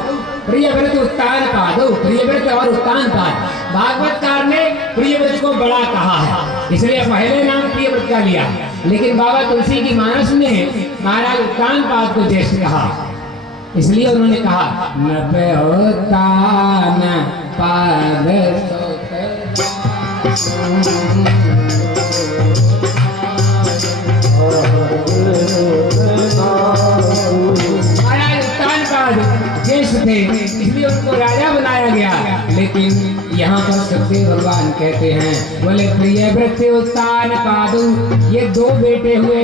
प्रियव्रत उत्तान पादौ, प्रियव्रत और उत्तान पाद। भागवतकार ने प्रियव्रत को बड़ा कहा है, इसलिए पहले नाम प्रियव्रत का लिया। लेकिन बाबा तुलसी की मानस में महाराज उत्तान पाद को ज्येष्ठ कहा, इसलिए उन्होंने कहा नभे उत्तान पाद ज्येष्ठ थे, इसलिए उनको राजा बनाया गया। लेकिन यहाँ पर सत्य भगवान कहते हैं, बोले प्रियव्रत उत्तान पादौ, ये 2 बेटे हुए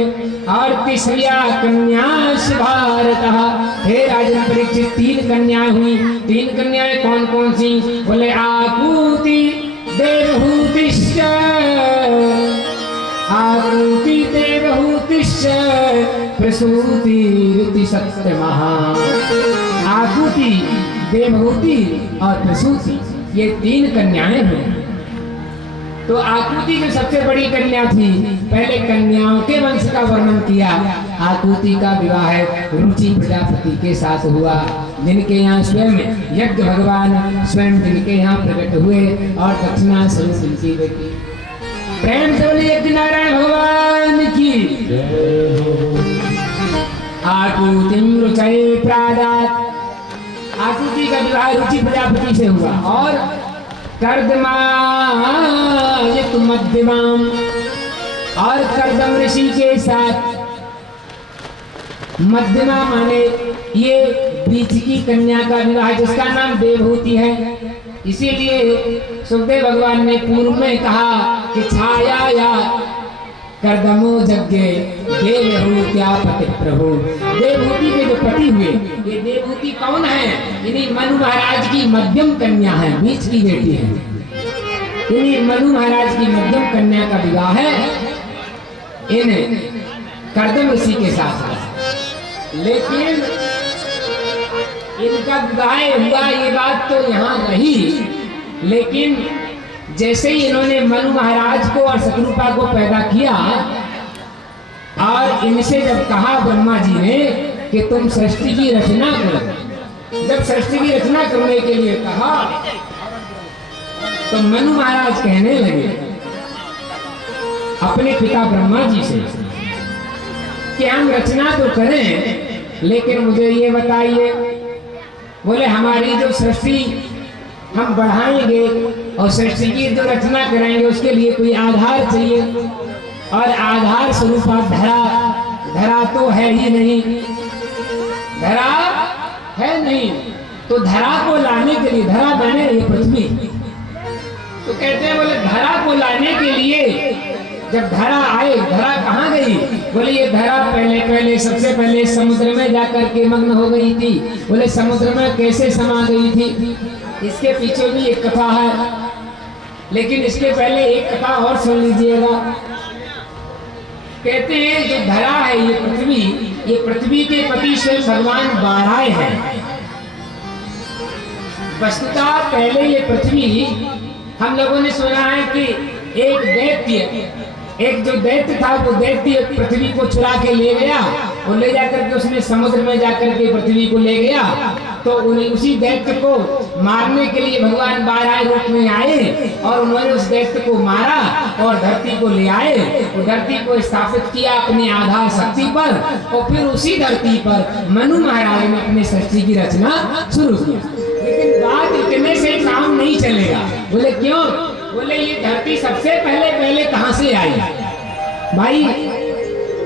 और तीसरिया कन्या शिवारतः। हे राजन परीक्षित 3 कन्याएं हुई। 3 कन्याएं कौन कौन सी? बोले आकूति देवहूतिश्च, आकूति देवहूतिश्च प्रसूति सत्यमः। आकूति, देवहूति और प्रसूति, ये 3 कन्याएं हुई। तो आकूति जो सबसे बड़ी कन्या थी, पहले कन्याओं के वंश का वर्णन किया। आकूति का विवाह रुचि प्रजापति के साथ हुआ, जिनके यहाँ स्वयं यज्ञ भगवान स्वयं जिनके यहाँ प्रकट हुए और दक्षिणा स्वरूप उनकी बेटी। प्रेम से बोलिए यज्ञ नारायण भगवान की। आकूतिम रुचये प्रादात्, आकूति का विवाह रुचि प्रजापति से हुआ। और कर्दमा मध्यमाम, और कर्दम ऋषि के साथ। मध्यमा माने ये बीच की कन्या का विवाह, जिसका नाम देवहूति है। इसीलिए सुखदेव भगवान ने पूर्व में कहा कि छाया या कर्दमो यज्ञे देवहूत्या पति प्रभु। देवहूति के जो पति हुए, ये देवहूति कौन है? इन्हीं मनु महाराज की मध्यम कन्या है, बीच की बेटी है। इन्हीं मनु महाराज की मध्यम कन्या का विवाह है इन कर्दम ऋषि के साथ। लेकिन इनका विवाह हुआ ये बात तो यहाँ रही, लेकिन जैसे ही इन्होंने मनु महाराज को और शत्रुपा को पैदा किया और इनसे जब कहा ब्रह्मा जी ने कि तुम सृष्टि की रचना करो, जब सृष्टि की रचना करने के लिए कहा तो मनु महाराज कहने लगे अपने पिता ब्रह्मा जी से कि हम रचना तो करें, लेकिन मुझे ये बताइए, बोले हमारी जो सृष्टि हम बढ़ाएंगे और सृष्टि की जो रचना कराएंगे उसके लिए कोई आधार चाहिए, और आधार स्वरूप धरा तो है ही नहीं, धरा है नहीं। तो धरा को लाने के लिए, धरा बने ये पृथ्वी, तो कहते हैं बोले धरा को लाने के लिए जब धरा आए, धरा कहाँ गई? बोले ये धरा पहले सबसे पहले समुद्र में जाकर के मग्न हो गई थी। बोले समुद्र में कैसे समा गई थी? इसके पीछे भी एक कथा है, लेकिन इसके पहले एक कथा और सुन लीजिएगा। कहते हैं जो धरा है ये पृथ्वी के पति स्वयं भगवान बाराय है। वस्तुतः पहले ये पृथ्वी, हम लोगों ने सुना है कि एक जो दैत्य था वो दैत्य पृथ्वी को चुरा के ले गया और ले जाकर के उसने समुद्र में जाकर के पृथ्वी को ले गया। तो उसी दैत्य को मारने के लिए भगवान बाराय रूप में आए और उन्होंने उस दैत्य को मारा और धरती को ले आए और धरती को स्थापित किया अपनी आधार शक्ति पर, और फिर उसी धरती पर मनु महाराज ने अपनी सृष्टि की रचना शुरू की। लेकिन बात इतने से काम नहीं चलेगा। बोले क्यों? बोले ये धरती सबसे पहले कहां से आई? भाई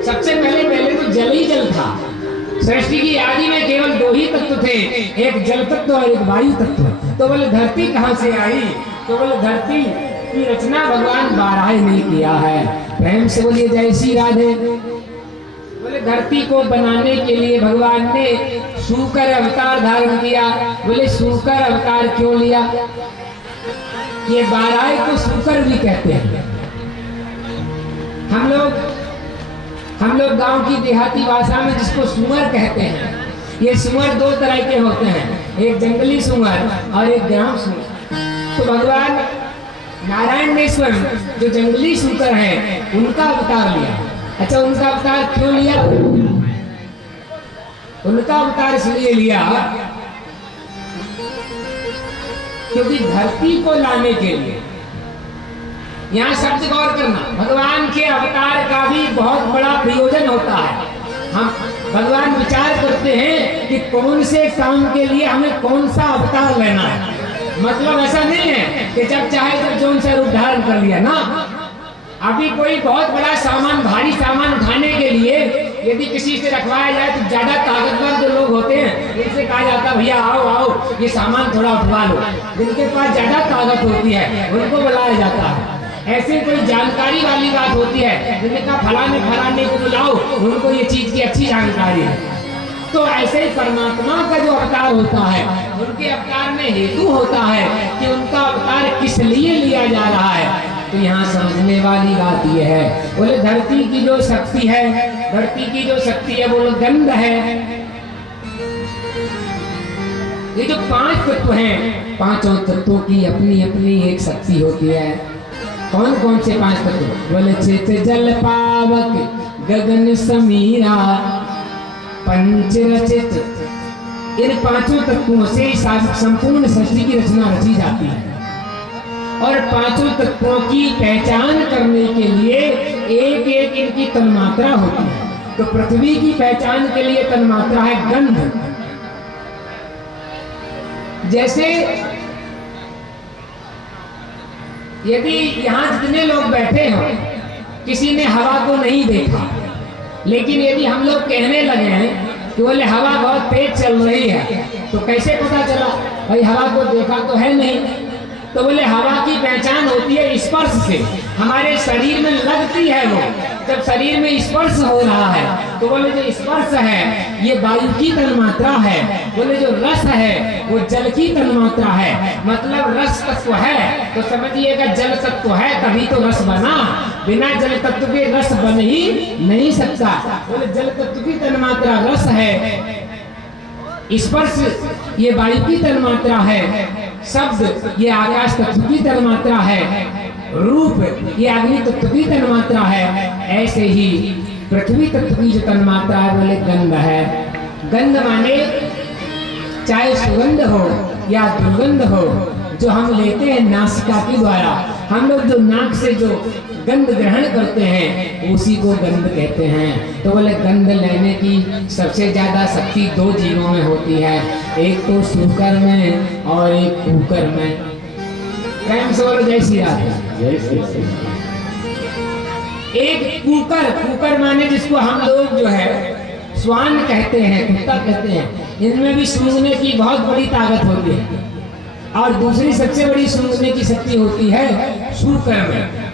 सबसे पहले तो जल ही जल था। सृष्टि की आदि में केवल 2 ही तत्व थे, एक जल तत्व और एक वायु तत्व। तो बोले धरती कहां से आई? तो बोले धरती की रचना भगवान बाराय ने किया है। प्रेम से बोलिए जय श्री राधे। बोले धरती को बनाने के लिए भगवान ने शूकर अवतार धारण किया। बोले शूकर अवतार क्यों लिया? ये बाराय को शूकर भी कहते हैं। हम लोग गांव की देहाती भाषा में जिसको सुअर कहते हैं, ये सुअर दो तरह के होते हैं, एक जंगली सुअर और एक ग्राम सुअर। तो भगवान नारायण ने स्वयं जो जंगली सुअर है उनका अवतार लिया। अच्छा, उनका अवतार क्यों लिया? उनका अवतार इसलिए लिया क्योंकि धरती को लाने के लिए, यहाँ शब्द गौर करना, भगवान के अवतार का भी बहुत बड़ा प्रयोजन होता है। हम भगवान विचार करते हैं कि कौन से काम के लिए हमें कौन सा अवतार लेना है। मतलब ऐसा नहीं है कि जब चाहे तब जौन सा रूप धारण कर लिया ना। अभी कोई बहुत बड़ा सामान, भारी सामान उठाने के लिए यदि किसी से रखवाया जाए तो ज्यादा ताकतवर जो लोग होते हैं उनसे कहा जाता है भैया आओ आओ ये सामान थोड़ा उठवा लो। जिनके पास ज्यादा ताकत होती है उनको बुलाया जाता है। ऐसे कोई जानकारी वाली बात होती है, जिन्हें कहा फलाने को बुलाओ, उनको ये चीज की अच्छी जानकारी है। तो ऐसे ही परमात्मा का जो अवतार होता है, उनके अवतार में हेतु होता है कि उनका अवतार किस लिए लिया जा रहा है। तो यहाँ समझने वाली बात यह है, बोले धरती की जो शक्ति है, धरती की जो शक्ति है वो गंध है। ये जो पांच तत्व हैं, पांचों तत्वों की अपनी अपनी एक शक्ति होती है। कौन कौन से पांच तत्व? बोले चित जल पावक गगन समीरा पंच रचित। इन पांचों तत्वों से संपूर्ण सृष्टि की रचना रची जाती है। और पांचों तत्वों की पहचान करने के लिए एक एक इनकी तन्मात्रा होती है। तो पृथ्वी की पहचान के लिए तन्मात्रा है गंध। जैसे यदि यहाँ जितने लोग बैठे हो, किसी ने हवा को नहीं देखा, लेकिन यदि हम लोग कहने लगे हैं कि बोले हवा बहुत तेज चल रही है, तो कैसे पता चला? भाई हवा को देखा तो है नहीं। तो बोले हवा की पहचान होती है स्पर्श से। हमारे शरीर में लगती है वो, जब शरीर में स्पर्श हो रहा है तो बोले जो स्पर्श है ये वायु की तन्मात्रा है। बोले जो रस है वो जल की तन्मात्रा है। मतलब रस तत्व है तो समझिएगा जल तत्व है तभी तो रस बना। बिना जल तत्व के रस बन ही नहीं सकता। बोले जल तत्व की तन्मात्रा रस है, स्पर्श ये वायु की तन्मात्रा है, शब्द ये आकाश तत्व की तन्मात्रा है, रूप ये अग्नि तत्व की तन्मात्रा है। ऐसे ही पृथ्वी तत्व की जो तन्मात्रा है बोले गंध है। गंध माने चाहे सुगंध हो या दुर्गंध हो, जो हम लेते हैं नासिका के द्वारा, हम लोग जो नाक से जो गंध ग्रहण करते हैं उसी को गंध कहते हैं। तो बोले गंध लेने की सबसे ज्यादा शक्ति दो जीवों में होती है, एक तो सूकर में और एक कुकर में। प्रेम से बोलो जय श्री राम। एक कुकर, कुकर माने जिसको हम लोग जो है स्वान कहते हैं, कुत्ता कहते हैं, इनमें भी सूंघने की बहुत बड़ी ताकत होती है। और दूसरी सबसे बड़ी सूंघने की शक्ति होती है सूकर में।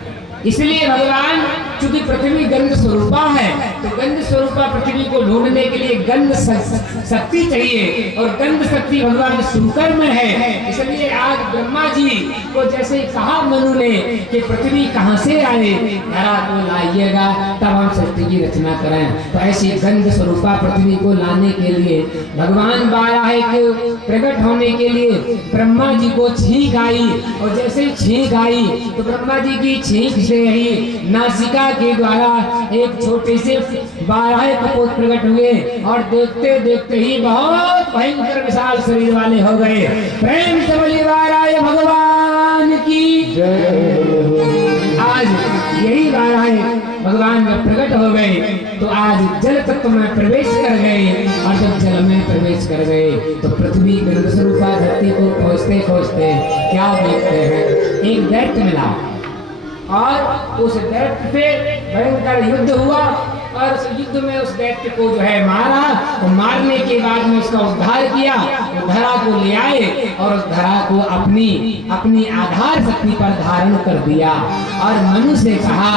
इसलिए भगवान चूंकि पृथ्वी गंध स्वरूपा है तो गंध स्वरूपा पृथ्वी को ढूंढने के लिए गंध शक्ति चाहिए, और गंध शक्ति भगवान सूकर में है। इसलिए आज ब्रह्मा जी को जैसे कहा मनु ने कि पृथ्वी कहाँ से आए, धरा को लाइएगा तब हम सृष्टि की रचना करें। तो ऐसी गंध स्वरूपा पृथ्वी को लाने के लिए भगवान बाराह के प्रकट होने के लिए ब्रह्मा जी को छींक आई, और जैसे ही छींक आई तो ब्रह्मा जी की छींक से ही नासिका के द्वारा एक छोटे से बारह कपोत प्रकट हुए, और देखते देखते ही बहुत भयंकर विशाल शरीर वाले हो गए। प्रेम से बोलिए बारह भगवान की जय। आज यही बारह भगवान में प्रकट हो गए तो आज जल तत्व में प्रवेश कर गए, और जब जल में प्रवेश कर गए तो पृथ्वी गंध स्वरूपा धरती को खोजते खोजते क्या देखते हैं, एक दैत्य मिला, और उस दैत्य से भयंकर युद्ध हुआ, और उस युद्ध में उस दैत्य को जो है मारा। तो मारने के बाद में उसका उद्धार किया, धरा को ले आए और उस धरा को अपनी आधार शक्ति पर धारण कर दिया, और मनु से कहा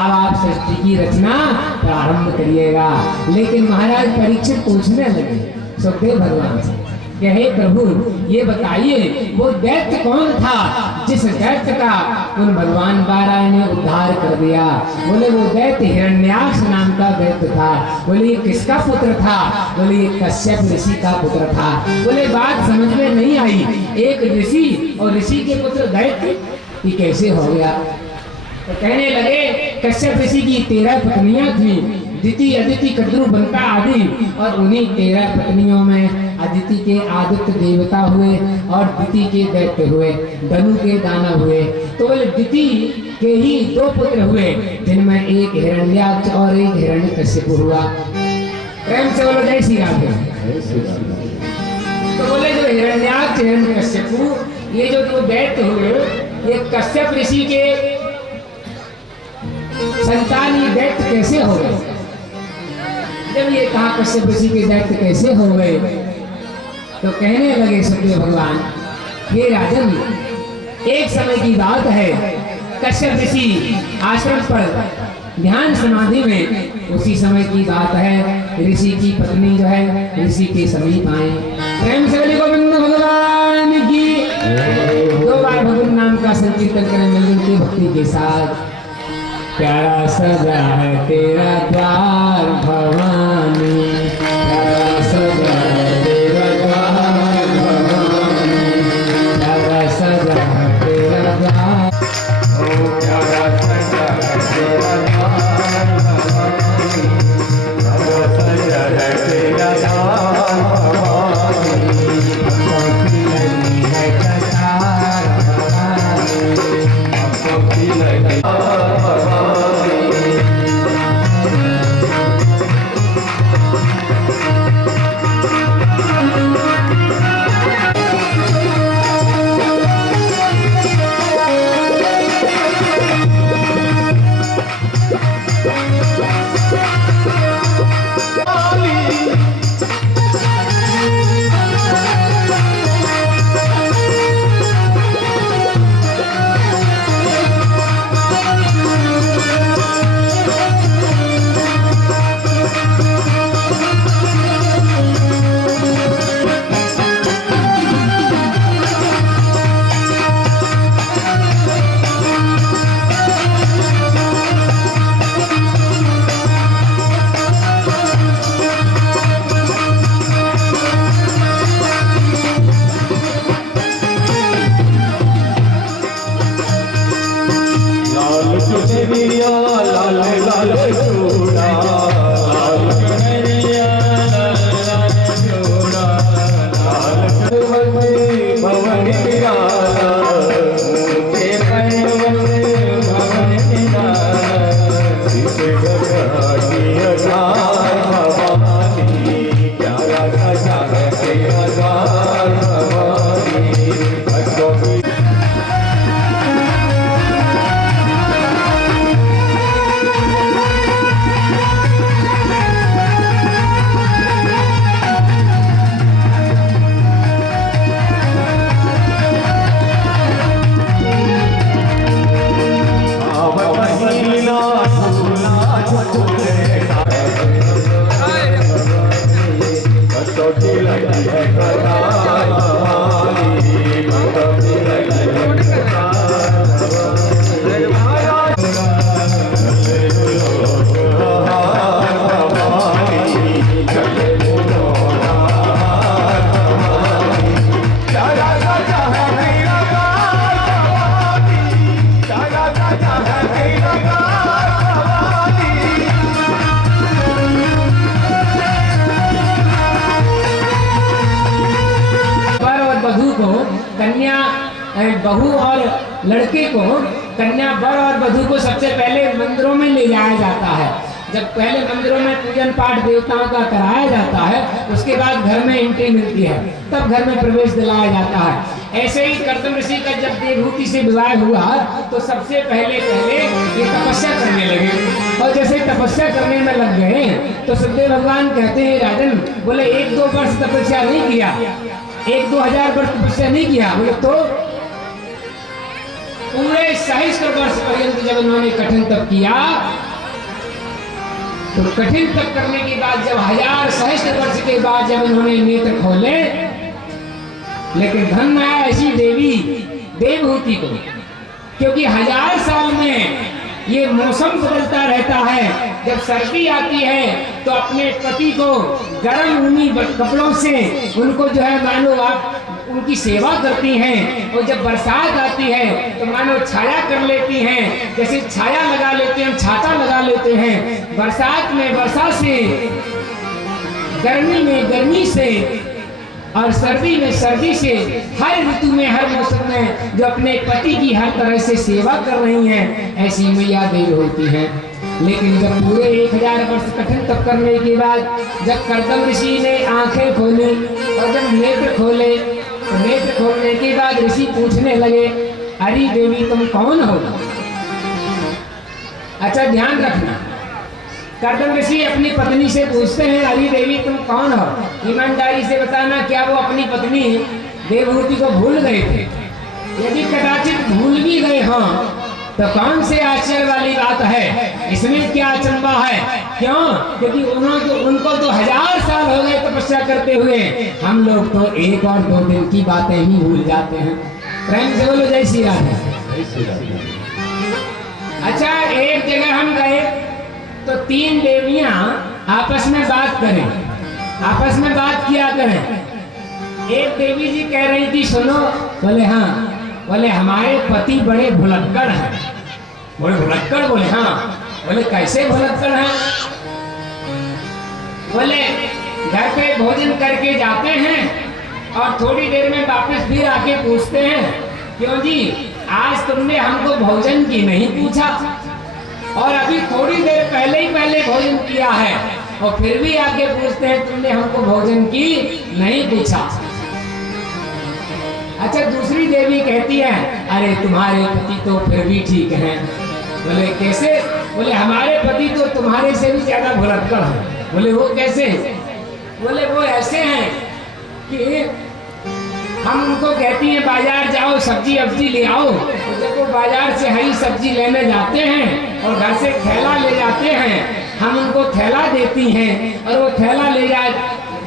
अब आप सृष्टि की रचना प्रारंभ करिएगा। लेकिन महाराज परीक्षित पूछने लगे सुखदेव भगवान से, कि हे प्रभु ये बताइए वो दैत्य कौन था जिस दैत्य का उन भगवान बारा ने उद्धार कर दिया। बोले वो दैत्य हिरण्याक्ष नाम का दैत्य था। बोले ये किसका पुत्र था? बोले ये कश्यप ऋषि का पुत्र था। बोले बात समझ में नहीं आई, एक ऋषि और ऋषि के पुत्र दैत्य ये कैसे हो गया? तो कहने लगे कश्यप ऋषि की 13 पत्नियां थी, दिति अदिति कद्रु बंता आदि, और उन्हीं 13 पत्नियों में अदिति के आदित्य देवता हुए और दिति के दैत्य हुए, धनु के दानव हुए। तो बोले दिति के ही 2 पुत्र हुए जिनमें एक हिरण्याक्ष और एक हिरण्यकश्यप हुआ। प्रेम से बोलो जय श्री राम। तो बोले जो हिरण्याक्ष हिरण्यकश्यप ये जो 2 दैत्य हुए ये कश्यप ऋषि के संतान ये दैत्य कैसे हो गए? जब ये कहा कश्यप ऋषि के दैत्य कैसे हो गए तो कहने लगे सत्य भगवान, हे राजन एक समय की बात है, कश्यप ऋषि आश्रम पर ध्यान समाधि में, उसी समय की बात है ऋषि की पत्नी जो है ऋषि के समीप आए। प्रेम से बोले गोविंद भगवान की 2 बार भगवान नाम का संकीर्तन करें मिलजुल के भक्ति के साथ। प्यारा सजा है तेरा द्वार भवानी, प्यारा सजा है तेरा द्वार भवानी, प्यारा सजा है तेरा द्वार, ओ प्यारा सजा है तेरा द्वार भवानी, प्यारा सजा है तेरा द्वार भवानी, आँखों की लगी है कतार भवानी, आँखों की लगी बहू और लड़के को, कन्या वर और वधू को सबसे पहले मंदिरों में ले जाया जाता है। जब पहले मंदिरों में पूजन पाठ देवताओं का कराया जाता है, उसके बाद घर में एंट्री मिलती है, तब घर में प्रवेश दिलाया जाता है। ऐसे ही कर्दम ऋषि का जब देवहूति से विवाह हुआ तो सबसे पहले ये तपस्या करने लगे, और जैसे तपस्या करने में लग गए तो सदैव भगवान कहते हैं राजन, बोले 1-2 वर्ष तपस्या नहीं किया, 1-2 हजार वर्ष तपस्या नहीं किया, बोले तो पूरे सहस्त्र वर्ष पर्यंत जब उन्होंने कठिन तप किया, तो कठिन तप करने के बाद जब 1000 सहस्त्र वर्ष के बाद जब उन्होंने नेत्र खोले लेकिन धन्य है ऐसी देवी देवहूति को, क्योंकि 1000 साल में ये मौसम बदलता रहता है। जब सर्दी आती है तो अपने पति को गर्म ऊनी कपड़ों से उनको जो है मानो आप उनकी सेवा करती हैं, और जब बरसात आती है तो मानो छाया कर लेती हैं, जैसे छाया लगा लेते हैं, छाता लगा लेते हैं। बरसात में वर्षा से, गर्मी में गर्मी से, और सर्दी में सर्दी से, हर ऋतु में हर मौसम में जो अपने पति की हर तरह से सेवा कर रही हैं, ऐसी मैया देव होती हैं। लेकिन जब पूरे 1000 वर्ष कठिन तप करने के बाद जब कर्दम ऋषि ने आंखें खोली और जब नेत्र खोले, तो नेत्र खोलने के बाद ऋषि पूछने लगे, अरे देवी तुम कौन हो? अच्छा ध्यान रखना, कर्दम ऋषि अपनी पत्नी से पूछते हैं, अरे देवी तुम कौन हो? ईमानदारी से बताना, क्या वो अपनी पत्नी देवहूति को भूल गए थे? यदि कदाचित भूल भी गए हों तो कौन से आश्चर्य वाली बात है, इसमें क्या अचंभा है? क्यों? क्योंकि उनको तो 1000 साल हो गए तपस्या करते हुए, हम लोग तो 1 और 2 दिन की बातें ही भूल जाते हैं। प्रेम से बोलो जय श्री राधे। अच्छा, एक जगह हम गए तो 3 देवियां आपस में बात करें, आपस में बात किया करें। एक देवी जी कह रही थी, सुनो। बोले हाँ। बोले हमारे पति बड़े भुलक्कड़ हैं। बोले भुलक्कड़? बोले हाँ। बोले कैसे भुलक्कड़ हैं? बोले घर पे भोजन करके जाते हैं और थोड़ी देर में वापस फिर आके पूछते हैं, क्यों जी आज तुमने हमको भोजन की नहीं पूछा, और अभी थोड़ी देर पहले ही भोजन किया है, और फिर भी आके पूछते हैं तुमने हमको भोजन की नहीं पूछा। अच्छा, दूसरी देवी कहती है, अरे तुम्हारे पति तो फिर भी ठीक हैं। बोले कैसे? बोले हमारे पति तो तुम्हारे से भी ज्यादा भुलक्कड़ हैं। बोले वो कैसे? बोले वो ऐसे हैं कि हम उनको कहती हैं बाजार जाओ सब्जी अब्जी ले आओ, तो जब वो बाजार से हरी सब्जी लेने जाते हैं और घर से थैला ले जाते हैं, हम उनको थैला देती हैं, और वो थैला ले जाए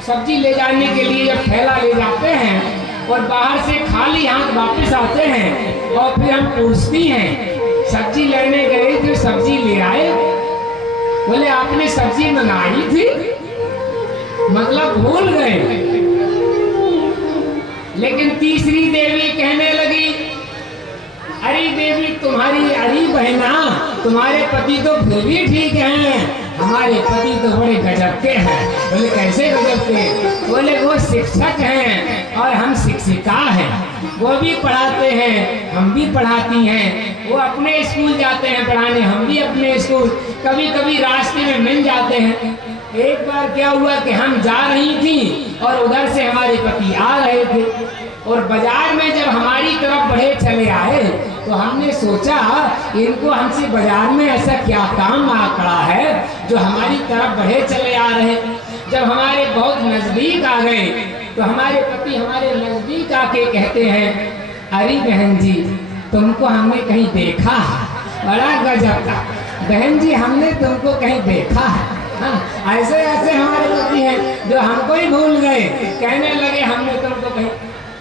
सब्जी ले जाने के लिए जब थैला ले जाते हैं और बाहर से खाली हाथ वापस आते हैं, और फिर हम पूछती हैं सब्जी लेने गए थे, सब्जी ले आए? बोले आपने सब्जी मंगाई थी, मतलब भूल गए। लेकिन तीसरी देवी कहने लगी, अरे देवी तुम्हारी अरे बहना, तुम्हारे पति तो फिर भी ठीक हैं, हमारे पति तो बड़े गजब के हैं। बोले कैसे गजब के? बोले वो शिक्षक हैं और हम शिक्षिका हैं, वो भी पढ़ाते हैं हम भी पढ़ाती हैं, वो अपने स्कूल जाते हैं पढ़ाने, हम भी अपने स्कूल, कभी कभी रास्ते में मिल जाते हैं। एक बार क्या हुआ कि हम जा रही थी और उधर से हमारे पति आ रहे थे, और बाजार में जब हमारी तरफ बढ़े चले आए तो हमने सोचा इनको हमसे बाजार में ऐसा क्या काम आ पड़ा है जो हमारी तरफ बढ़े चले आ रहे। जब हमारे बहुत नजदीक आ गए तो हमारे पति हमारे नजदीक आके कहते हैं, अरे बहन जी तुमको हमने कहीं देखा है, बड़ा गजब का। बहन जी हमने तुमको कहीं देखा है। हाँ, ऐसे ऐसे हमारे पति हैं जो हमको ही भूल गए, कहने लगे हमने तुमको कहीं।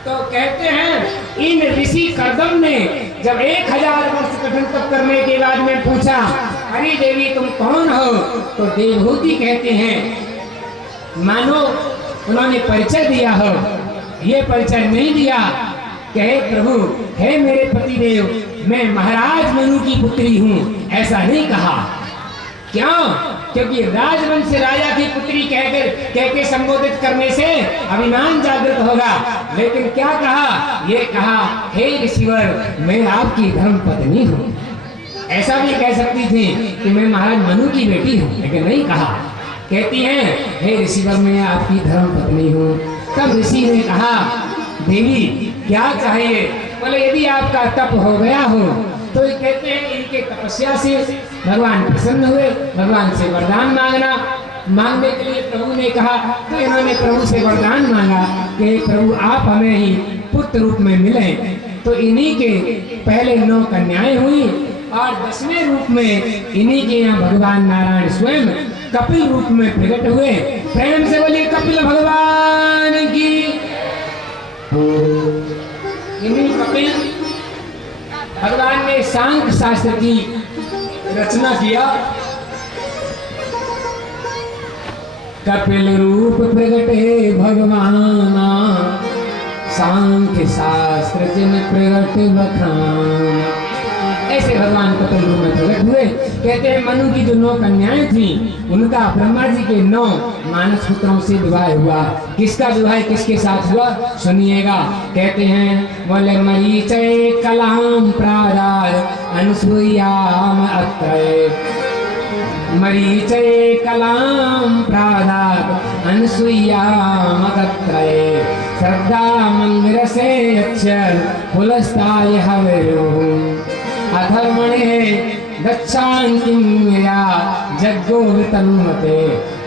तो कहते हैं इन ऋषि कर्दम ने जब 1000 वर्ष कठिन तप करने के बाद में पूछा, अरे देवी तुम कौन हो? तो देवहूति कहते हैं मानो उन्होंने परिचय दिया हो, ये परिचय नहीं दिया, कहे प्रभु हे मेरे पतिदेव मैं महाराज मनु की पुत्री हूँ, ऐसा नहीं कहा। क्यों? क्योंकि राजवंश से राजा की पुत्री कह के संबोधित करने से अभिमान जागृत होगा। लेकिन क्या कहा? ये कहा हे ऋषिवर मैं आपकी धर्म पत्नी हूँ। ऐसा भी कह सकती थी कि मैं महाराज मनु की बेटी हूँ, लेकिन नहीं कहा। कहती हैं हे ऋषिवर मैं आपकी धर्म पत्नी हूँ। तब ऋषि ने कहा देवी क्या चाहिए? बोले यदि आपका तप हो गया हो तो ये कहते हैं इनके तपस्या से भगवान प्रसन्न हुए, भगवान से वरदान मांगना। मांगने के लिए प्रभु ने कहा, तो इन्होंने प्रभु से वरदान मांगा कि प्रभु आप हमें ही पुत्र रूप में मिले। तो इन्हीं के पहले 9 कन्याएं हुई और 10वें रूप में इन्हीं के यहाँ भगवान नारायण स्वयं कपिल रूप में प्रकट हुए। प्रेम से बोलिए कपिल भगवान की। इन्हीं कपिल भगवान ने सांख्य शास्त्र की रचना किया। कपिल रूप प्रगटे भगवाना, सांख्य शास्त्र जिन प्रगट बखाना। ऐसे भगवान कपिल रूप में प्रकट हुए। कहते हैं मनु की जो 9 कन्याएं थी, उनका ब्रह्मा जी के 9 मानस पुत्रों से विवाह हुआ। किसका विवाह किसके साथ हुआ सुनिएगा। कहते हैं बोले मरीचय कलाम प्रादार अनुसुयाम अत्रय, मरीचय कलाम प्रादार अनुसुयाम अत्रय, श्रद्धा मंदिर से अक्षर पुलस्ताय हवयो, अधर्मणे गच्छान्तिं या जग्गोवितनुमते,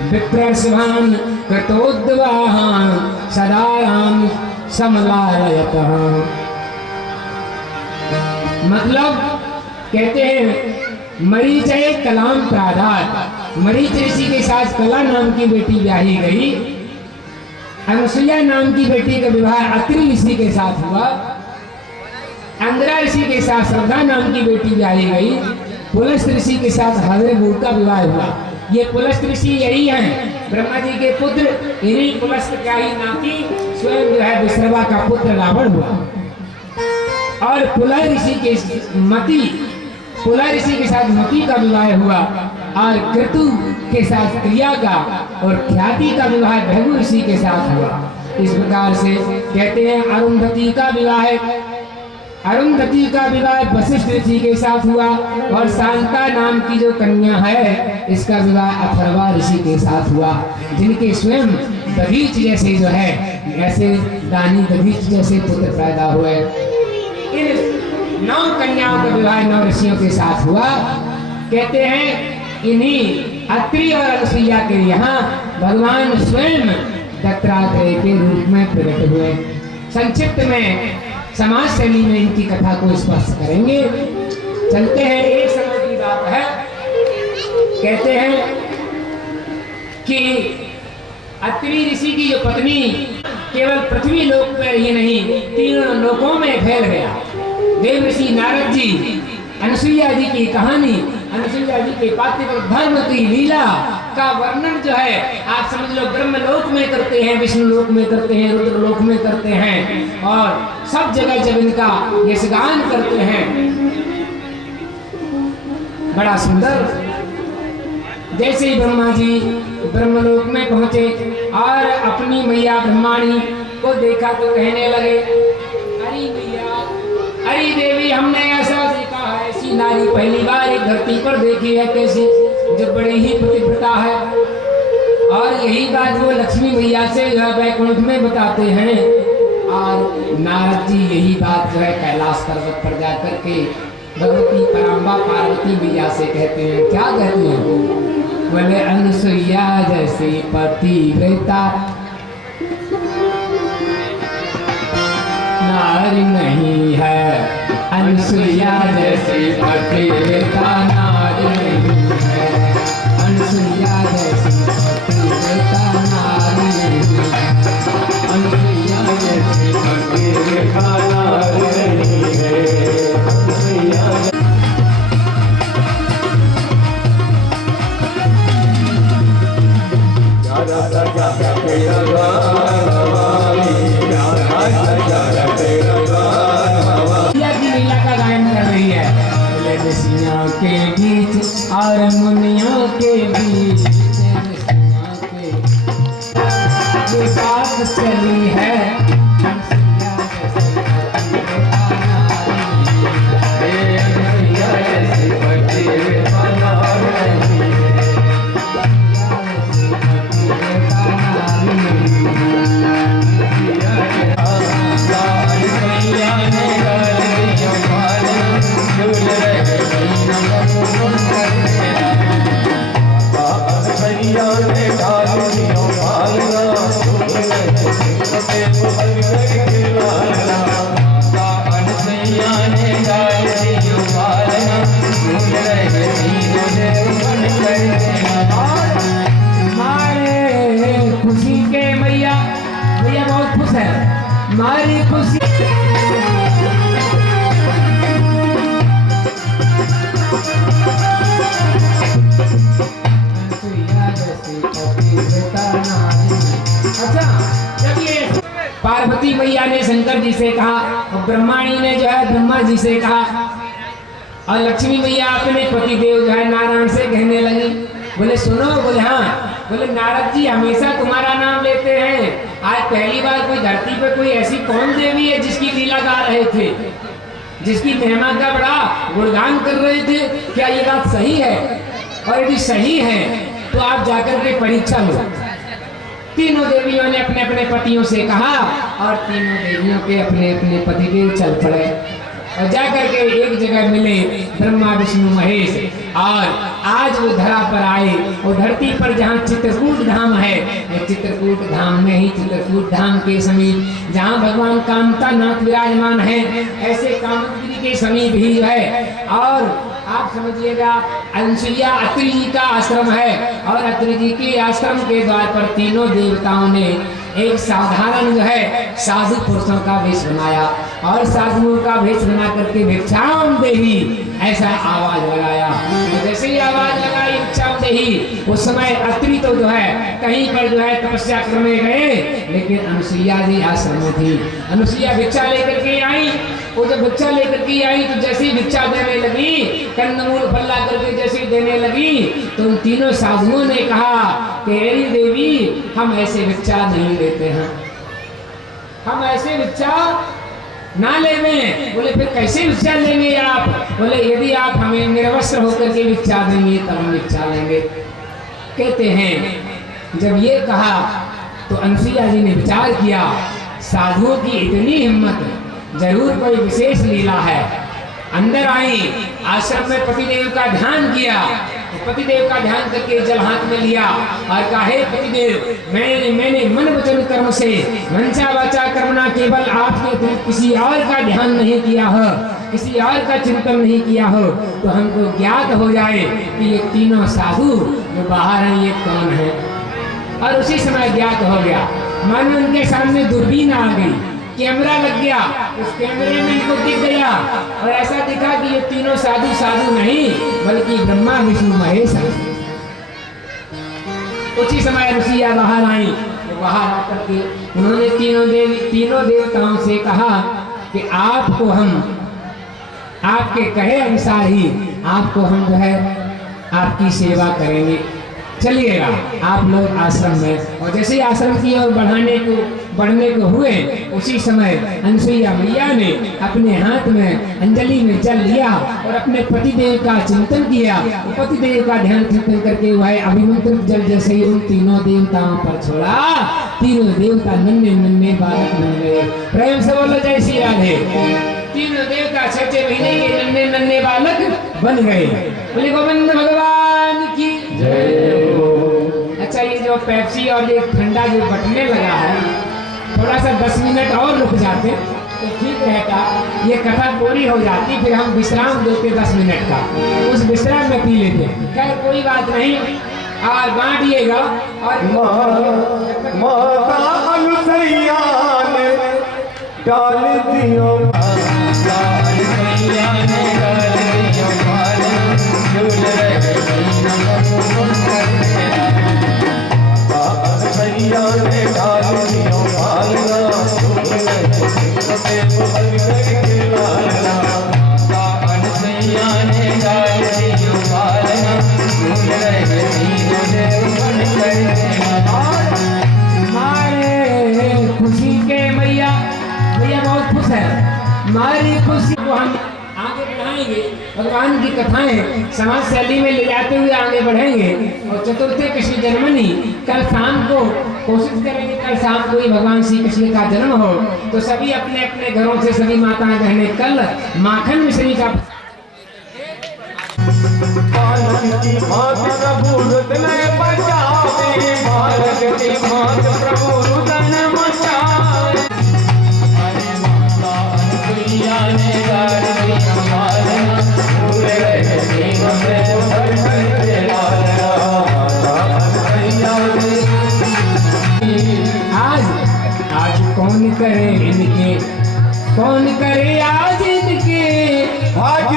विप्रस्वान् कृतोद्वाहान् सदारां समलायतः। मतलब कहते हैं मरीचय कलाम प्रादार, मरीच ऋषि के साथ कला नाम की बेटी ब्याही गई। अनुसुईया नाम की बेटी का विवाह अत्रि ऋषि के साथ हुआ। अंगिरा ऋषि के साथ श्रद्धा नाम की बेटी ब्याही गई। पुलस्त ऋषि के साथ हव्यभूत का विवाह हुआ। ये पुलस्त ऋषि यही हैं ब्रह्मा जी के पुत्र। इन्हीं पुलस्त का ही नाती स्वयं जो है विश्रवा का पुत्र रावण हुआ। और पुलह ऋषि के साथ मती का विवाह हुआ। और क्रतु के साथ क्रिया का और ख्याति का विवाह भृगु ऋषि के साथ हुआ। इस प्रकार से कहते हैं अरुंधति का विवाह वशिष्ठ ऋषि के साथ हुआ। और शांता नाम की जो कन्या है, इसका विवाह अथर्वा ऋषि के साथ हुआ, जिनके स्वयं दधीच जैसे जो है, ऐसे दानी दधीच जैसे पुत्र पैदा हुए। इन 9 कन्याओं का विवाह 9 ऋषियों के साथ हुआ। कहते हैं इन्हीं अत्रि और अनुसुईया के यहाँ भगवान स्वयं दत्तात्रेय के रूप में प्रकट हुए। संक्षिप्त में समाज शैली में इनकी कथा को स्पर्श करेंगे। चलते हैं। एक समय की बात है। कहते हैं कि अत्रि ऋषि की जो पत्नी केवल पृथ्वी लोक पर ही नहीं, 3 लोकों में फैल गया। देव ऋषि नारद जी अनुसुईया जी की कहानी, अनुसुईया जी के पातिव्रत धर्म की लीला का वर्णन जो है, आप समझ लो ब्रह्मलोक में करते हैं, विष्णु लोक में करते हैं, रुद्र लोक में करते हैं, और सब जगह जब इनका यशगान करते हैं। बड़ा सुंदर। जैसे ही ब्रह्मा जी ब्रह्मलोक में पहुंचे और अपनी मैया ब्रह्माणी को देखा तो कहने लगे, अरे मैया, अरे देवी, हमने ऐसा देखा है, ऐसी नारी पहली बार एक धरती पर देखी है, कैसी जो बड़ी ही पतिव्रता है। और यही बात वो लक्ष्मी मैया से वैकुंठ में बताते हैं। और नारद जी यही बात जो है कैलाश पर्वत पर जाकर के भगवती पराम्बा पार्वती मैया से कहते हैं। क्या कहते हैं? बोले अनुसुईया जैसी पतिव्रता नारी नहीं है, अनुसुईया जैसी पतिव्रता नारी नहीं है, अनुसुईया जैसी पतिव्रता नारी नहीं है, अनुसुईया जैसी पतिव्रता नारी नहीं है, अनुसुईया। लीला का गायन कर रही है। ऋषियों के बीच और मुनियों के बीच ये बात चली है। मारी खुशी अच्छा, जब ये पार्वती मैया ने शंकर जी से कहा और ब्रह्माणी ने जो है ब्रह्मा जी से कहा और लक्ष्मी मैया अपने पति देव जो है नारायण से कहने लगी, बोले सुनो, बोले हाँ, बोले नारद जी हमेशा तुम्हारा नाम लेते हैं, आज पहली बार कोई धरती पे कोई ऐसी कौन देवी है जिसकी लीला गा रहे थे, जिसकी महिमा का बड़ा गुणगान कर रहे थे, क्या ये बात सही है? और यदि सही है तो आप जाकर के परीक्षा लो। तीनों देवियों ने अपने अपने पतियों से कहा और तीनों देवियों के अपने अपने पति देव चल पड़े और जाकर के एक जगह मिले ब्रह्मा विष्णु महेश। और आज वो धरा पर आए और धरती पर जहाँ चित्रकूट धाम है, वो चित्रकूट धाम में ही चित्रकूट धाम के समीप जहाँ भगवान कामता नाथ विराजमान है, ऐसे कामतगिरी के समीप ही जो है। और आप समझिएगा अनसुईया अत्रि जी का आश्रम है और अत्रि जी के आश्रम के द्वार पर तीनों देवताओं ने एक साधारण जो है साधु पुरुषों का वेश बनाया और साधुओं का वेश बना करके भिक्षाम देही ऐसा आवाज लगाया। तो जैसे ही आवाज लगाई भिक्षाम देही, उस समय अत्रि तो जो है कहीं पर जो है तपस्या करने गए, लेकिन अनुसुईया जी आश्रम में थी। अनुसुईया भिक्षा लेकर के आई। वो जब भिक्षा लेकर के आई तो जैसे ही भिक्षा देने लगी, कंदमूल फल ला करके जैसे ही देने लगी, तो उन तीनों साधुओं ने कहा कि हे देवी, हम ऐसे भिक्षा नहीं लेते हैं, हम ऐसे भिक्षा ना लेंगे। बोले फिर कैसे भिक्षा लेंगे आप? बोले यदि आप हमें निर्वस्त्र होकर के भिक्षा देंगे तब हम भिक्षा लेंगे। कहते हैं जब ये कहा तो अनुसुईया जी ने विचार किया, साधुओं की इतनी हिम्मत, जरूर कोई विशेष लीला है। अंदर आई, आश्रम में पतिदेव का ध्यान किया, तो पतिदेव का ध्यान करके जल हाथ में लिया और कहा, हे पतिदेव, मैंने मन वचन कर्म से मनसा वाचा कर्मणा केवल आपके अतिरिक्त किसी और का ध्यान नहीं किया हो, किसी और का चिंतन नहीं किया हो, तो हमको ज्ञात हो जाए कि ये तीनों साधु जो बाहर हैं ये कौन है। और उसी समय ज्ञात हो गया, मानो उनके सामने दूरबीन आ गई, कैमरा लग गया, उस कैमरे में इनको दिख गया और ऐसा दिखा कि ये तीनों साधु साधु नहीं बल्कि ब्रह्मा विष्णु महेश हैं। उसी समय अनुसुईया बाहर आई। तो बाहर आकर के उन्होंने तीनों देवताओं से कहा कि आपको हम आपके कहे अनुसार ही आपको हम जो है आपकी सेवा करेंगे, चलिएगा आप लोग आश्रम में। और जैसे ही आश्रम की ओर बढ़ने को हुए, उसी समय अनुसुईया मैया ने अपने हाथ में अंजलि में जल लिया और अपने पतिदेव का चिंतन किया। पतिदेव का ध्यान चिंतन करके वह अभिमंत्रित जल जैसे ही उन तीनों देवताओं पर छोड़ा, तीनों देवता नन्हे नन्हे बालक बन गए। प्रेम से बोलो जय श्री राधे। तीनों देवता 6 महीने के नन्हे नन्हे बालक बन गए। बोले गोविंद भगवान की जय। अच्छा, ये जो पेप्सी और ये ठंडा जो बटने लगा है, थोड़ा सा 10 मिनट और रुक जाते तो ठीक रहता, ये कथा पूरी हो जाती, फिर हम विश्राम देते 10 मिनट का, उस विश्राम में पी लेते। खैर कोई बात नहीं, और बांटिएगा। और माता अनुसुईया ने डाल दियो खुशी के मैया बहुत खुश है। हमारी खुशी को हम आगे बढ़ाएंगे, भगवान की कथाएं समाज शैली में ले जाते हुए आगे बढ़ेंगे। और चतुर्थी कृष्ण जन्मनी कल शाम को कोशिश करेंगे, कल शाम को ही भगवान श्री कृष्ण का जन्म हो, तो सभी अपने अपने घरों से सभी माताएं बहनें कल माखन मिश्री का आज कौन करे इनके, कौन करे आज इनके। आज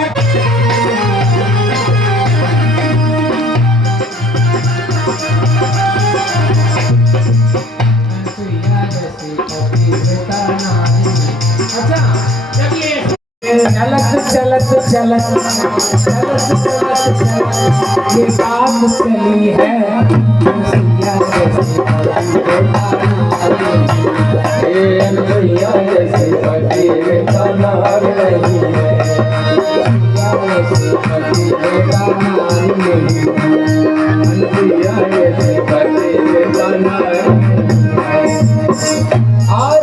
अच्छा, जब ये चलत चलत चलत चलत चलत ये बात चली है, अनसुईया जैसे भैया जैसे पति का नार नहीं है, भैया जैसे पति का नार। और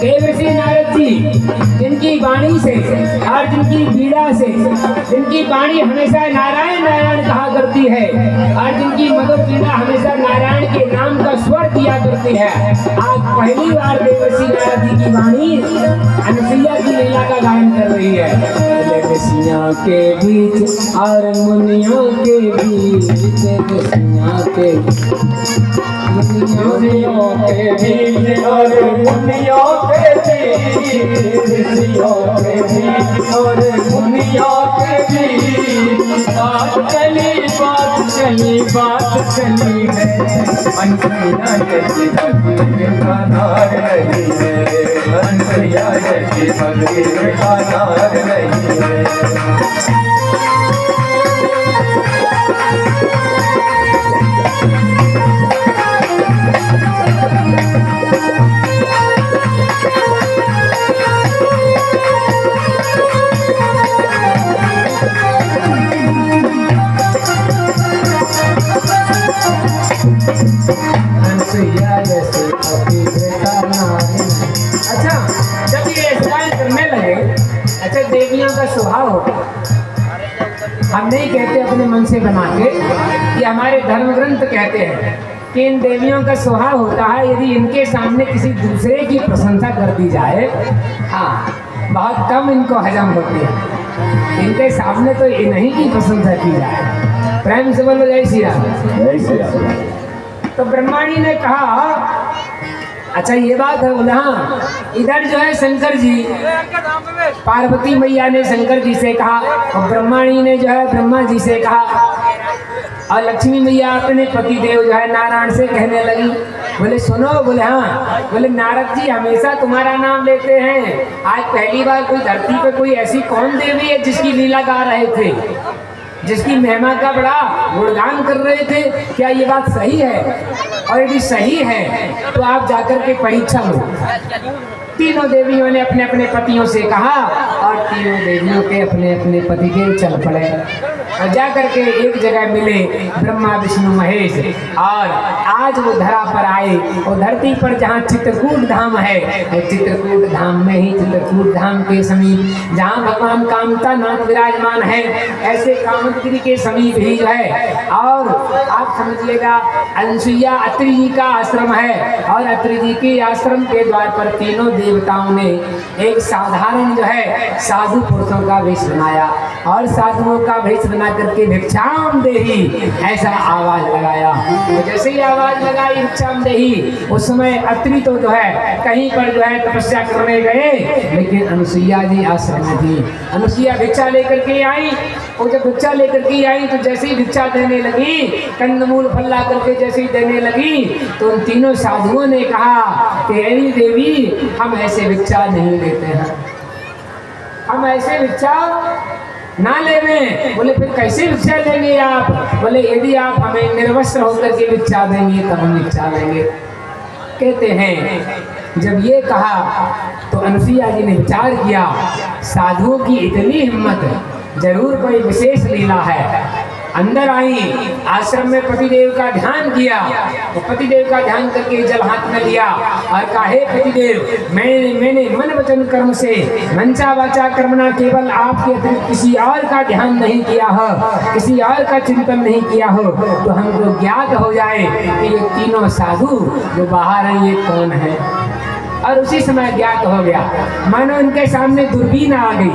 देवर्षि नारद जी जिनकी वाणी से और जिनकी पीड़ा से, जिनकी वाणी हमेशा नारायण नारायण कहा करती है और जिनकी मधुपीड़ा हमेशा नारायण के नाम का स्वर दिया करती है, आज पहली बार देवर्षि नारद जी की वाणी अनसुईया की लीला का गायन कर रही है। ऋषियों के बीच और मुनियों के बीच, ऋषियों के मुनियों के बीच और मुनियों के बीच, ऋषियों के बीच और मुनियों के बीच बात चली बात चली है, अनसुईया जैसी भक्ति का नार नहीं है, अनसुईया जैसी भक्ति का नार नहीं है। अच्छा, जब ये स्नान करने लगे, अच्छा देवियों का स्वभाव होता है, हम नहीं कहते अपने मन से बना के, ये हमारे धर्म ग्रंथ कहते हैं कि इन देवियों का स्वभाव होता है यदि इनके सामने किसी दूसरे की प्रशंसा कर दी जाए, हाँ बहुत कम इनको हजम होती है, इनके सामने तो ये नहीं की प्रशंसा की जाए। प्रेम से बोलो जय श्री राम। तो ब्रह्माणी ने कहा अच्छा ये बात है, बोले हाँ। इधर जो है शंकर जी, पार्वती मैया ने शंकर जी से कहा और ब्रह्माणी ने जो है ब्रह्मा जी से कहा और लक्ष्मी मैया अपने पति देव जो है नारायण से कहने लगी। बोले सुनो, बोले हाँ। बोले नारद जी हमेशा तुम्हारा नाम लेते हैं, आज पहली बार कोई धरती पे कोई ऐसी कौन देवी है जिसकी लीला गा रहे थे, जिसकी महिमा का बड़ा गुणगान कर रहे थे, क्या ये बात सही है? और यदि सही है तो आप जाकर के परीक्षा लो। तीनों देवियों ने अपने अपने पतियों से कहा और तीनों देवियों के अपने अपने पति के चल पड़े और जाकर के एक जगह मिले ब्रह्मा विष्णु महेश। और आज वो धरा पर आए और धरती पर जहाँ चित्रकूट धाम है, चित्रकूट धाम में ही, चित्रकूट धाम के समीप जहाँ भगवान कामता नाथ विराजमान है, ऐसे कामतगिरी के समीप ही जो है। और आप समझिएगा अनसुईया अत्रि जी का आश्रम है और अत्रि जी के आश्रम के द्वार पर तीनों देवताओं ने एक साधारण जो है साधु पुरुषों का वेश बनाया और साधुओं का वेश बना करके भिक्षाम देही ऐसा आवाज लगाया। तो जैसे ही आवाज लगाई भिक्षाम देही, उस समय अत्रि तो जो है कहीं पर जो है तपस्या करने गए, लेकिन अनसुईया जी आश्रम में थी। अनसुईया भिक्षा लेकर के आई और जब भिक्षा लेकर के आई तो जैसे ही भिक्षा देने लगी, कंदमूल फल ला करके जैसे ही देने लगी, तो उन तीनों साधुओं ने कहा कि अरे देवी हम ऐसे भिक्षा नहीं लेते हैं, हम ऐसे भिक्षा ना लेवे। बोले फिर कैसे भिक्षा लेंगे आप? बोले यदि आप हमें निर्वस्त्र होकर के भिक्षा देंगे तब हम भिक्षा लेंगे। कहते हैं जब ये कहा तो अनसुईया जी ने विचार किया, साधुओं की इतनी हिम्मत, जरूर कोई विशेष लीला है। अंदर आई, आश्रम में पतिदेव का ध्यान किया, तो पतिदेव का ध्यान करके जल हाथ में लिया और कहा हे पतिदेव, मैंने मन वचन कर्म से मंचा वाचा कर्मणा केवल आपके अतिरिक्त किसी और का ध्यान नहीं किया हो, किसी और का चिंतन नहीं किया हो, तो हमको ज्ञात हो जाए कि ये तीनों साधु जो बाहर हैं ये कौन है। और उसी समय ज्ञात हो गया, मानो इनके सामने दूरबीन आ गई,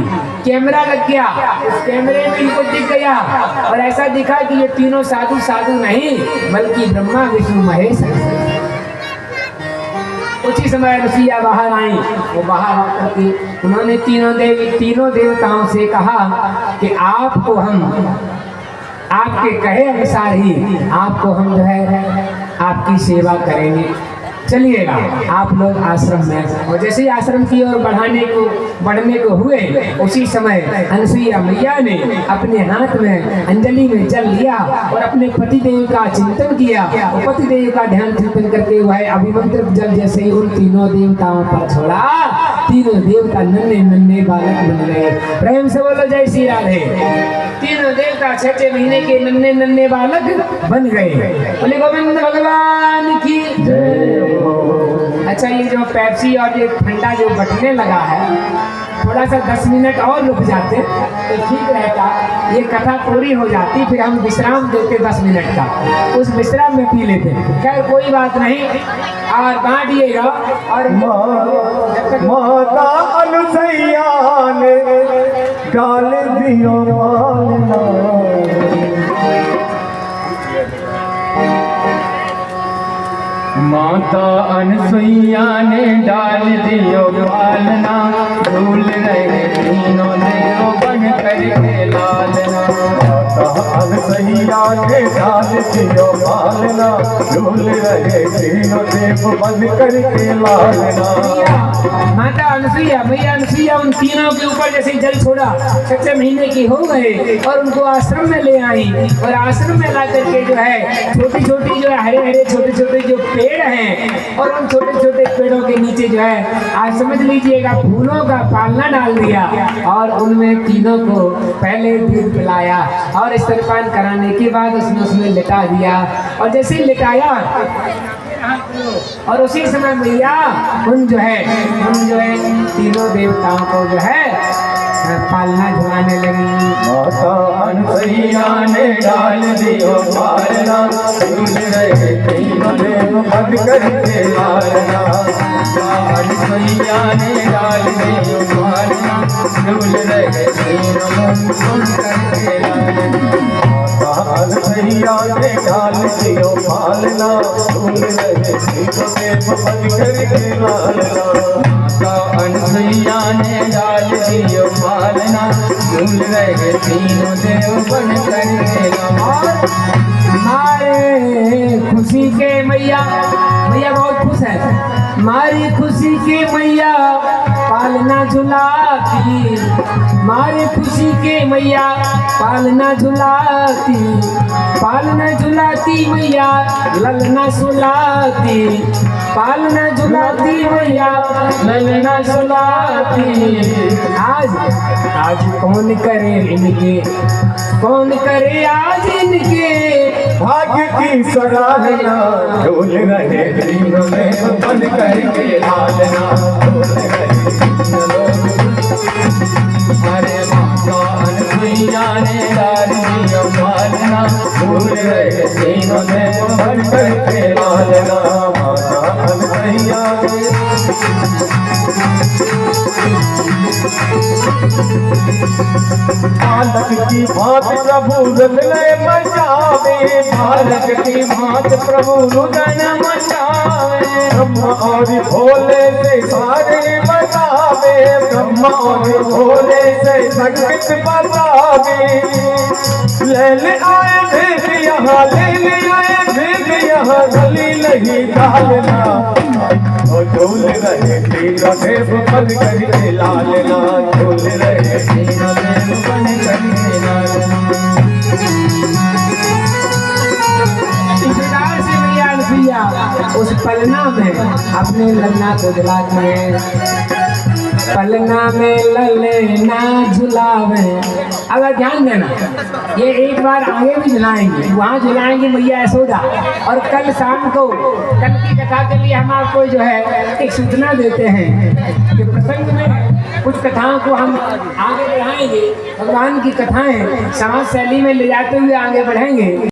कैमरा लग गया, उस कैमरे में इनको दिख गया और ऐसा दिखा कि ये तीनों साधु साधु नहीं बल्कि ब्रह्मा विष्णु महेश हैं। उसी समय अनुसुईया बाहर आई। वो बाहर आकर के उन्होंने तीनों देवताओं से कहा कि आपको हम आपके कहे अनुसार ही आपको हम जो है आपकी सेवा करेंगे, चलिएगा आप लोग आश्रम में। और जैसे ही आश्रम की ओर बढ़ने को हुए, उसी समय अनुसुईया मैया ने अपने हाथ में अंजलि में जल लिया और अपने पतिदेव का चिंतन किया। और पतिदेव का ध्यान चिंतन करके वह अभिमंत्रित जल जैसे ही उन तीनों देवताओं पर छोड़ा, तीनों देवता नन्हे नन्हे बालक बन गए। प्रेम से बोलो जय श्री राधे। तीनों देवता 6 महीने के नन्हे नन्हे बालक बन गए। बोले गोविंद भगवान की जय। अच्छा, ये जो पेप्सी और ये ठंडा जो बटने लगा है, थोड़ा सा 10 मिनट और रुक जाते तो ठीक रहता। ये कथा पूरी हो जाती, फिर हम विश्राम देते 10 मिनट का, उस विश्राम में पी लेते। खैर कोई बात नहीं, और बांटिएगा। और माता अनुसैया ने डाल दियो पालना, माता अनुसैया ने डाल दियो पालना, झूल रहे तीनों देव बन करके लालना। माता अनुसैया ने डाल दियो पालना, झूल रहे तीनों देव बन करके लालना। माता अनुसुईया मैया अनुसुईया उन तीनों के ऊपर जैसे जल छोड़ा, 6 महीने की हो गए और उनको आश्रम में ले आई। और आश्रम में ला करके जो है छोटी छोटी जो है हरे हरे छोटे छोटे जो पेड़ हैं, और उन छोटे छोटे पेड़ों के नीचे जो है आज समझ लीजिएगा फूलों का पालना डाल दिया। और उनमें तीनों को पहले दूध पिलाया और स्तनपान कराने के बाद उसमें लिटा दिया। और जैसे ही लिटाया और उसी समय मैया उन जो है तीनों देवताओं को जो है पालना झुलाने लगी। माता अनुसैया ने डाल दियो पालना, झूल रहे तीनों देव बन करके लालना। माता अनुसैया ने डाल दियो पालना, झूल रहे तीनों देव बन करके लालना। माता अनुसैया ने डाल दियो पालना, झूल रहे तीनों देव बन करके लालना। माता अनुसैया ने डाल दियो पालना, झूल रहे तीनों देव बन करके लालना। मारे खुशी के मैया बहुत खुश है। मारी खुशी के मैया पालना झुलाती, मारे खुशी के मैया पालना झुलाती, पालना झुलाती मैया ललना सुलाती, पालना झुलाती मैया ललना सुलाती। आज कौन करे इनके, कौन करे आज इनके भाग्य की सराहना, झूल रहे तीनों देव बन करके लालना। अरे माता अनुसैया ने डाल दियो पालना, झूल रहे तीनों देव बन करके लालना। माता अनुसैया बालक की भांत प्रभु रुदन मचावे, बालक की भांत प्रभु रुदन मचावे। ब्रह्मा और भोले से सारे बतावे, ब्रह्मा और भोले से संगीत बतावे। ले आए भेद यहाँ, ले आए भेद यहाँ, गली नहीं डालना। झूल रहे तीनों देव बन करके लालना, झूल रहे तीनों देव बन करके लालना। इस प्रकार से मैया अनुसुईया उस पलना में अपने ललना को झुलाते, पलना में ललना झुलावे। अगर ध्यान देना, ये एक बार आगे भी झुलाएंगे, वहाँ झुलाएंगे मैया यशोदा। और कल शाम को कल की कथा के लिए हम आपको जो है एक सूचना देते हैं कि प्रसंग में कुछ कथाओं को हम आगे बढ़ाएंगे। भगवान की कथाएं समाज शैली में ले जाते हुए आगे बढ़ेंगे।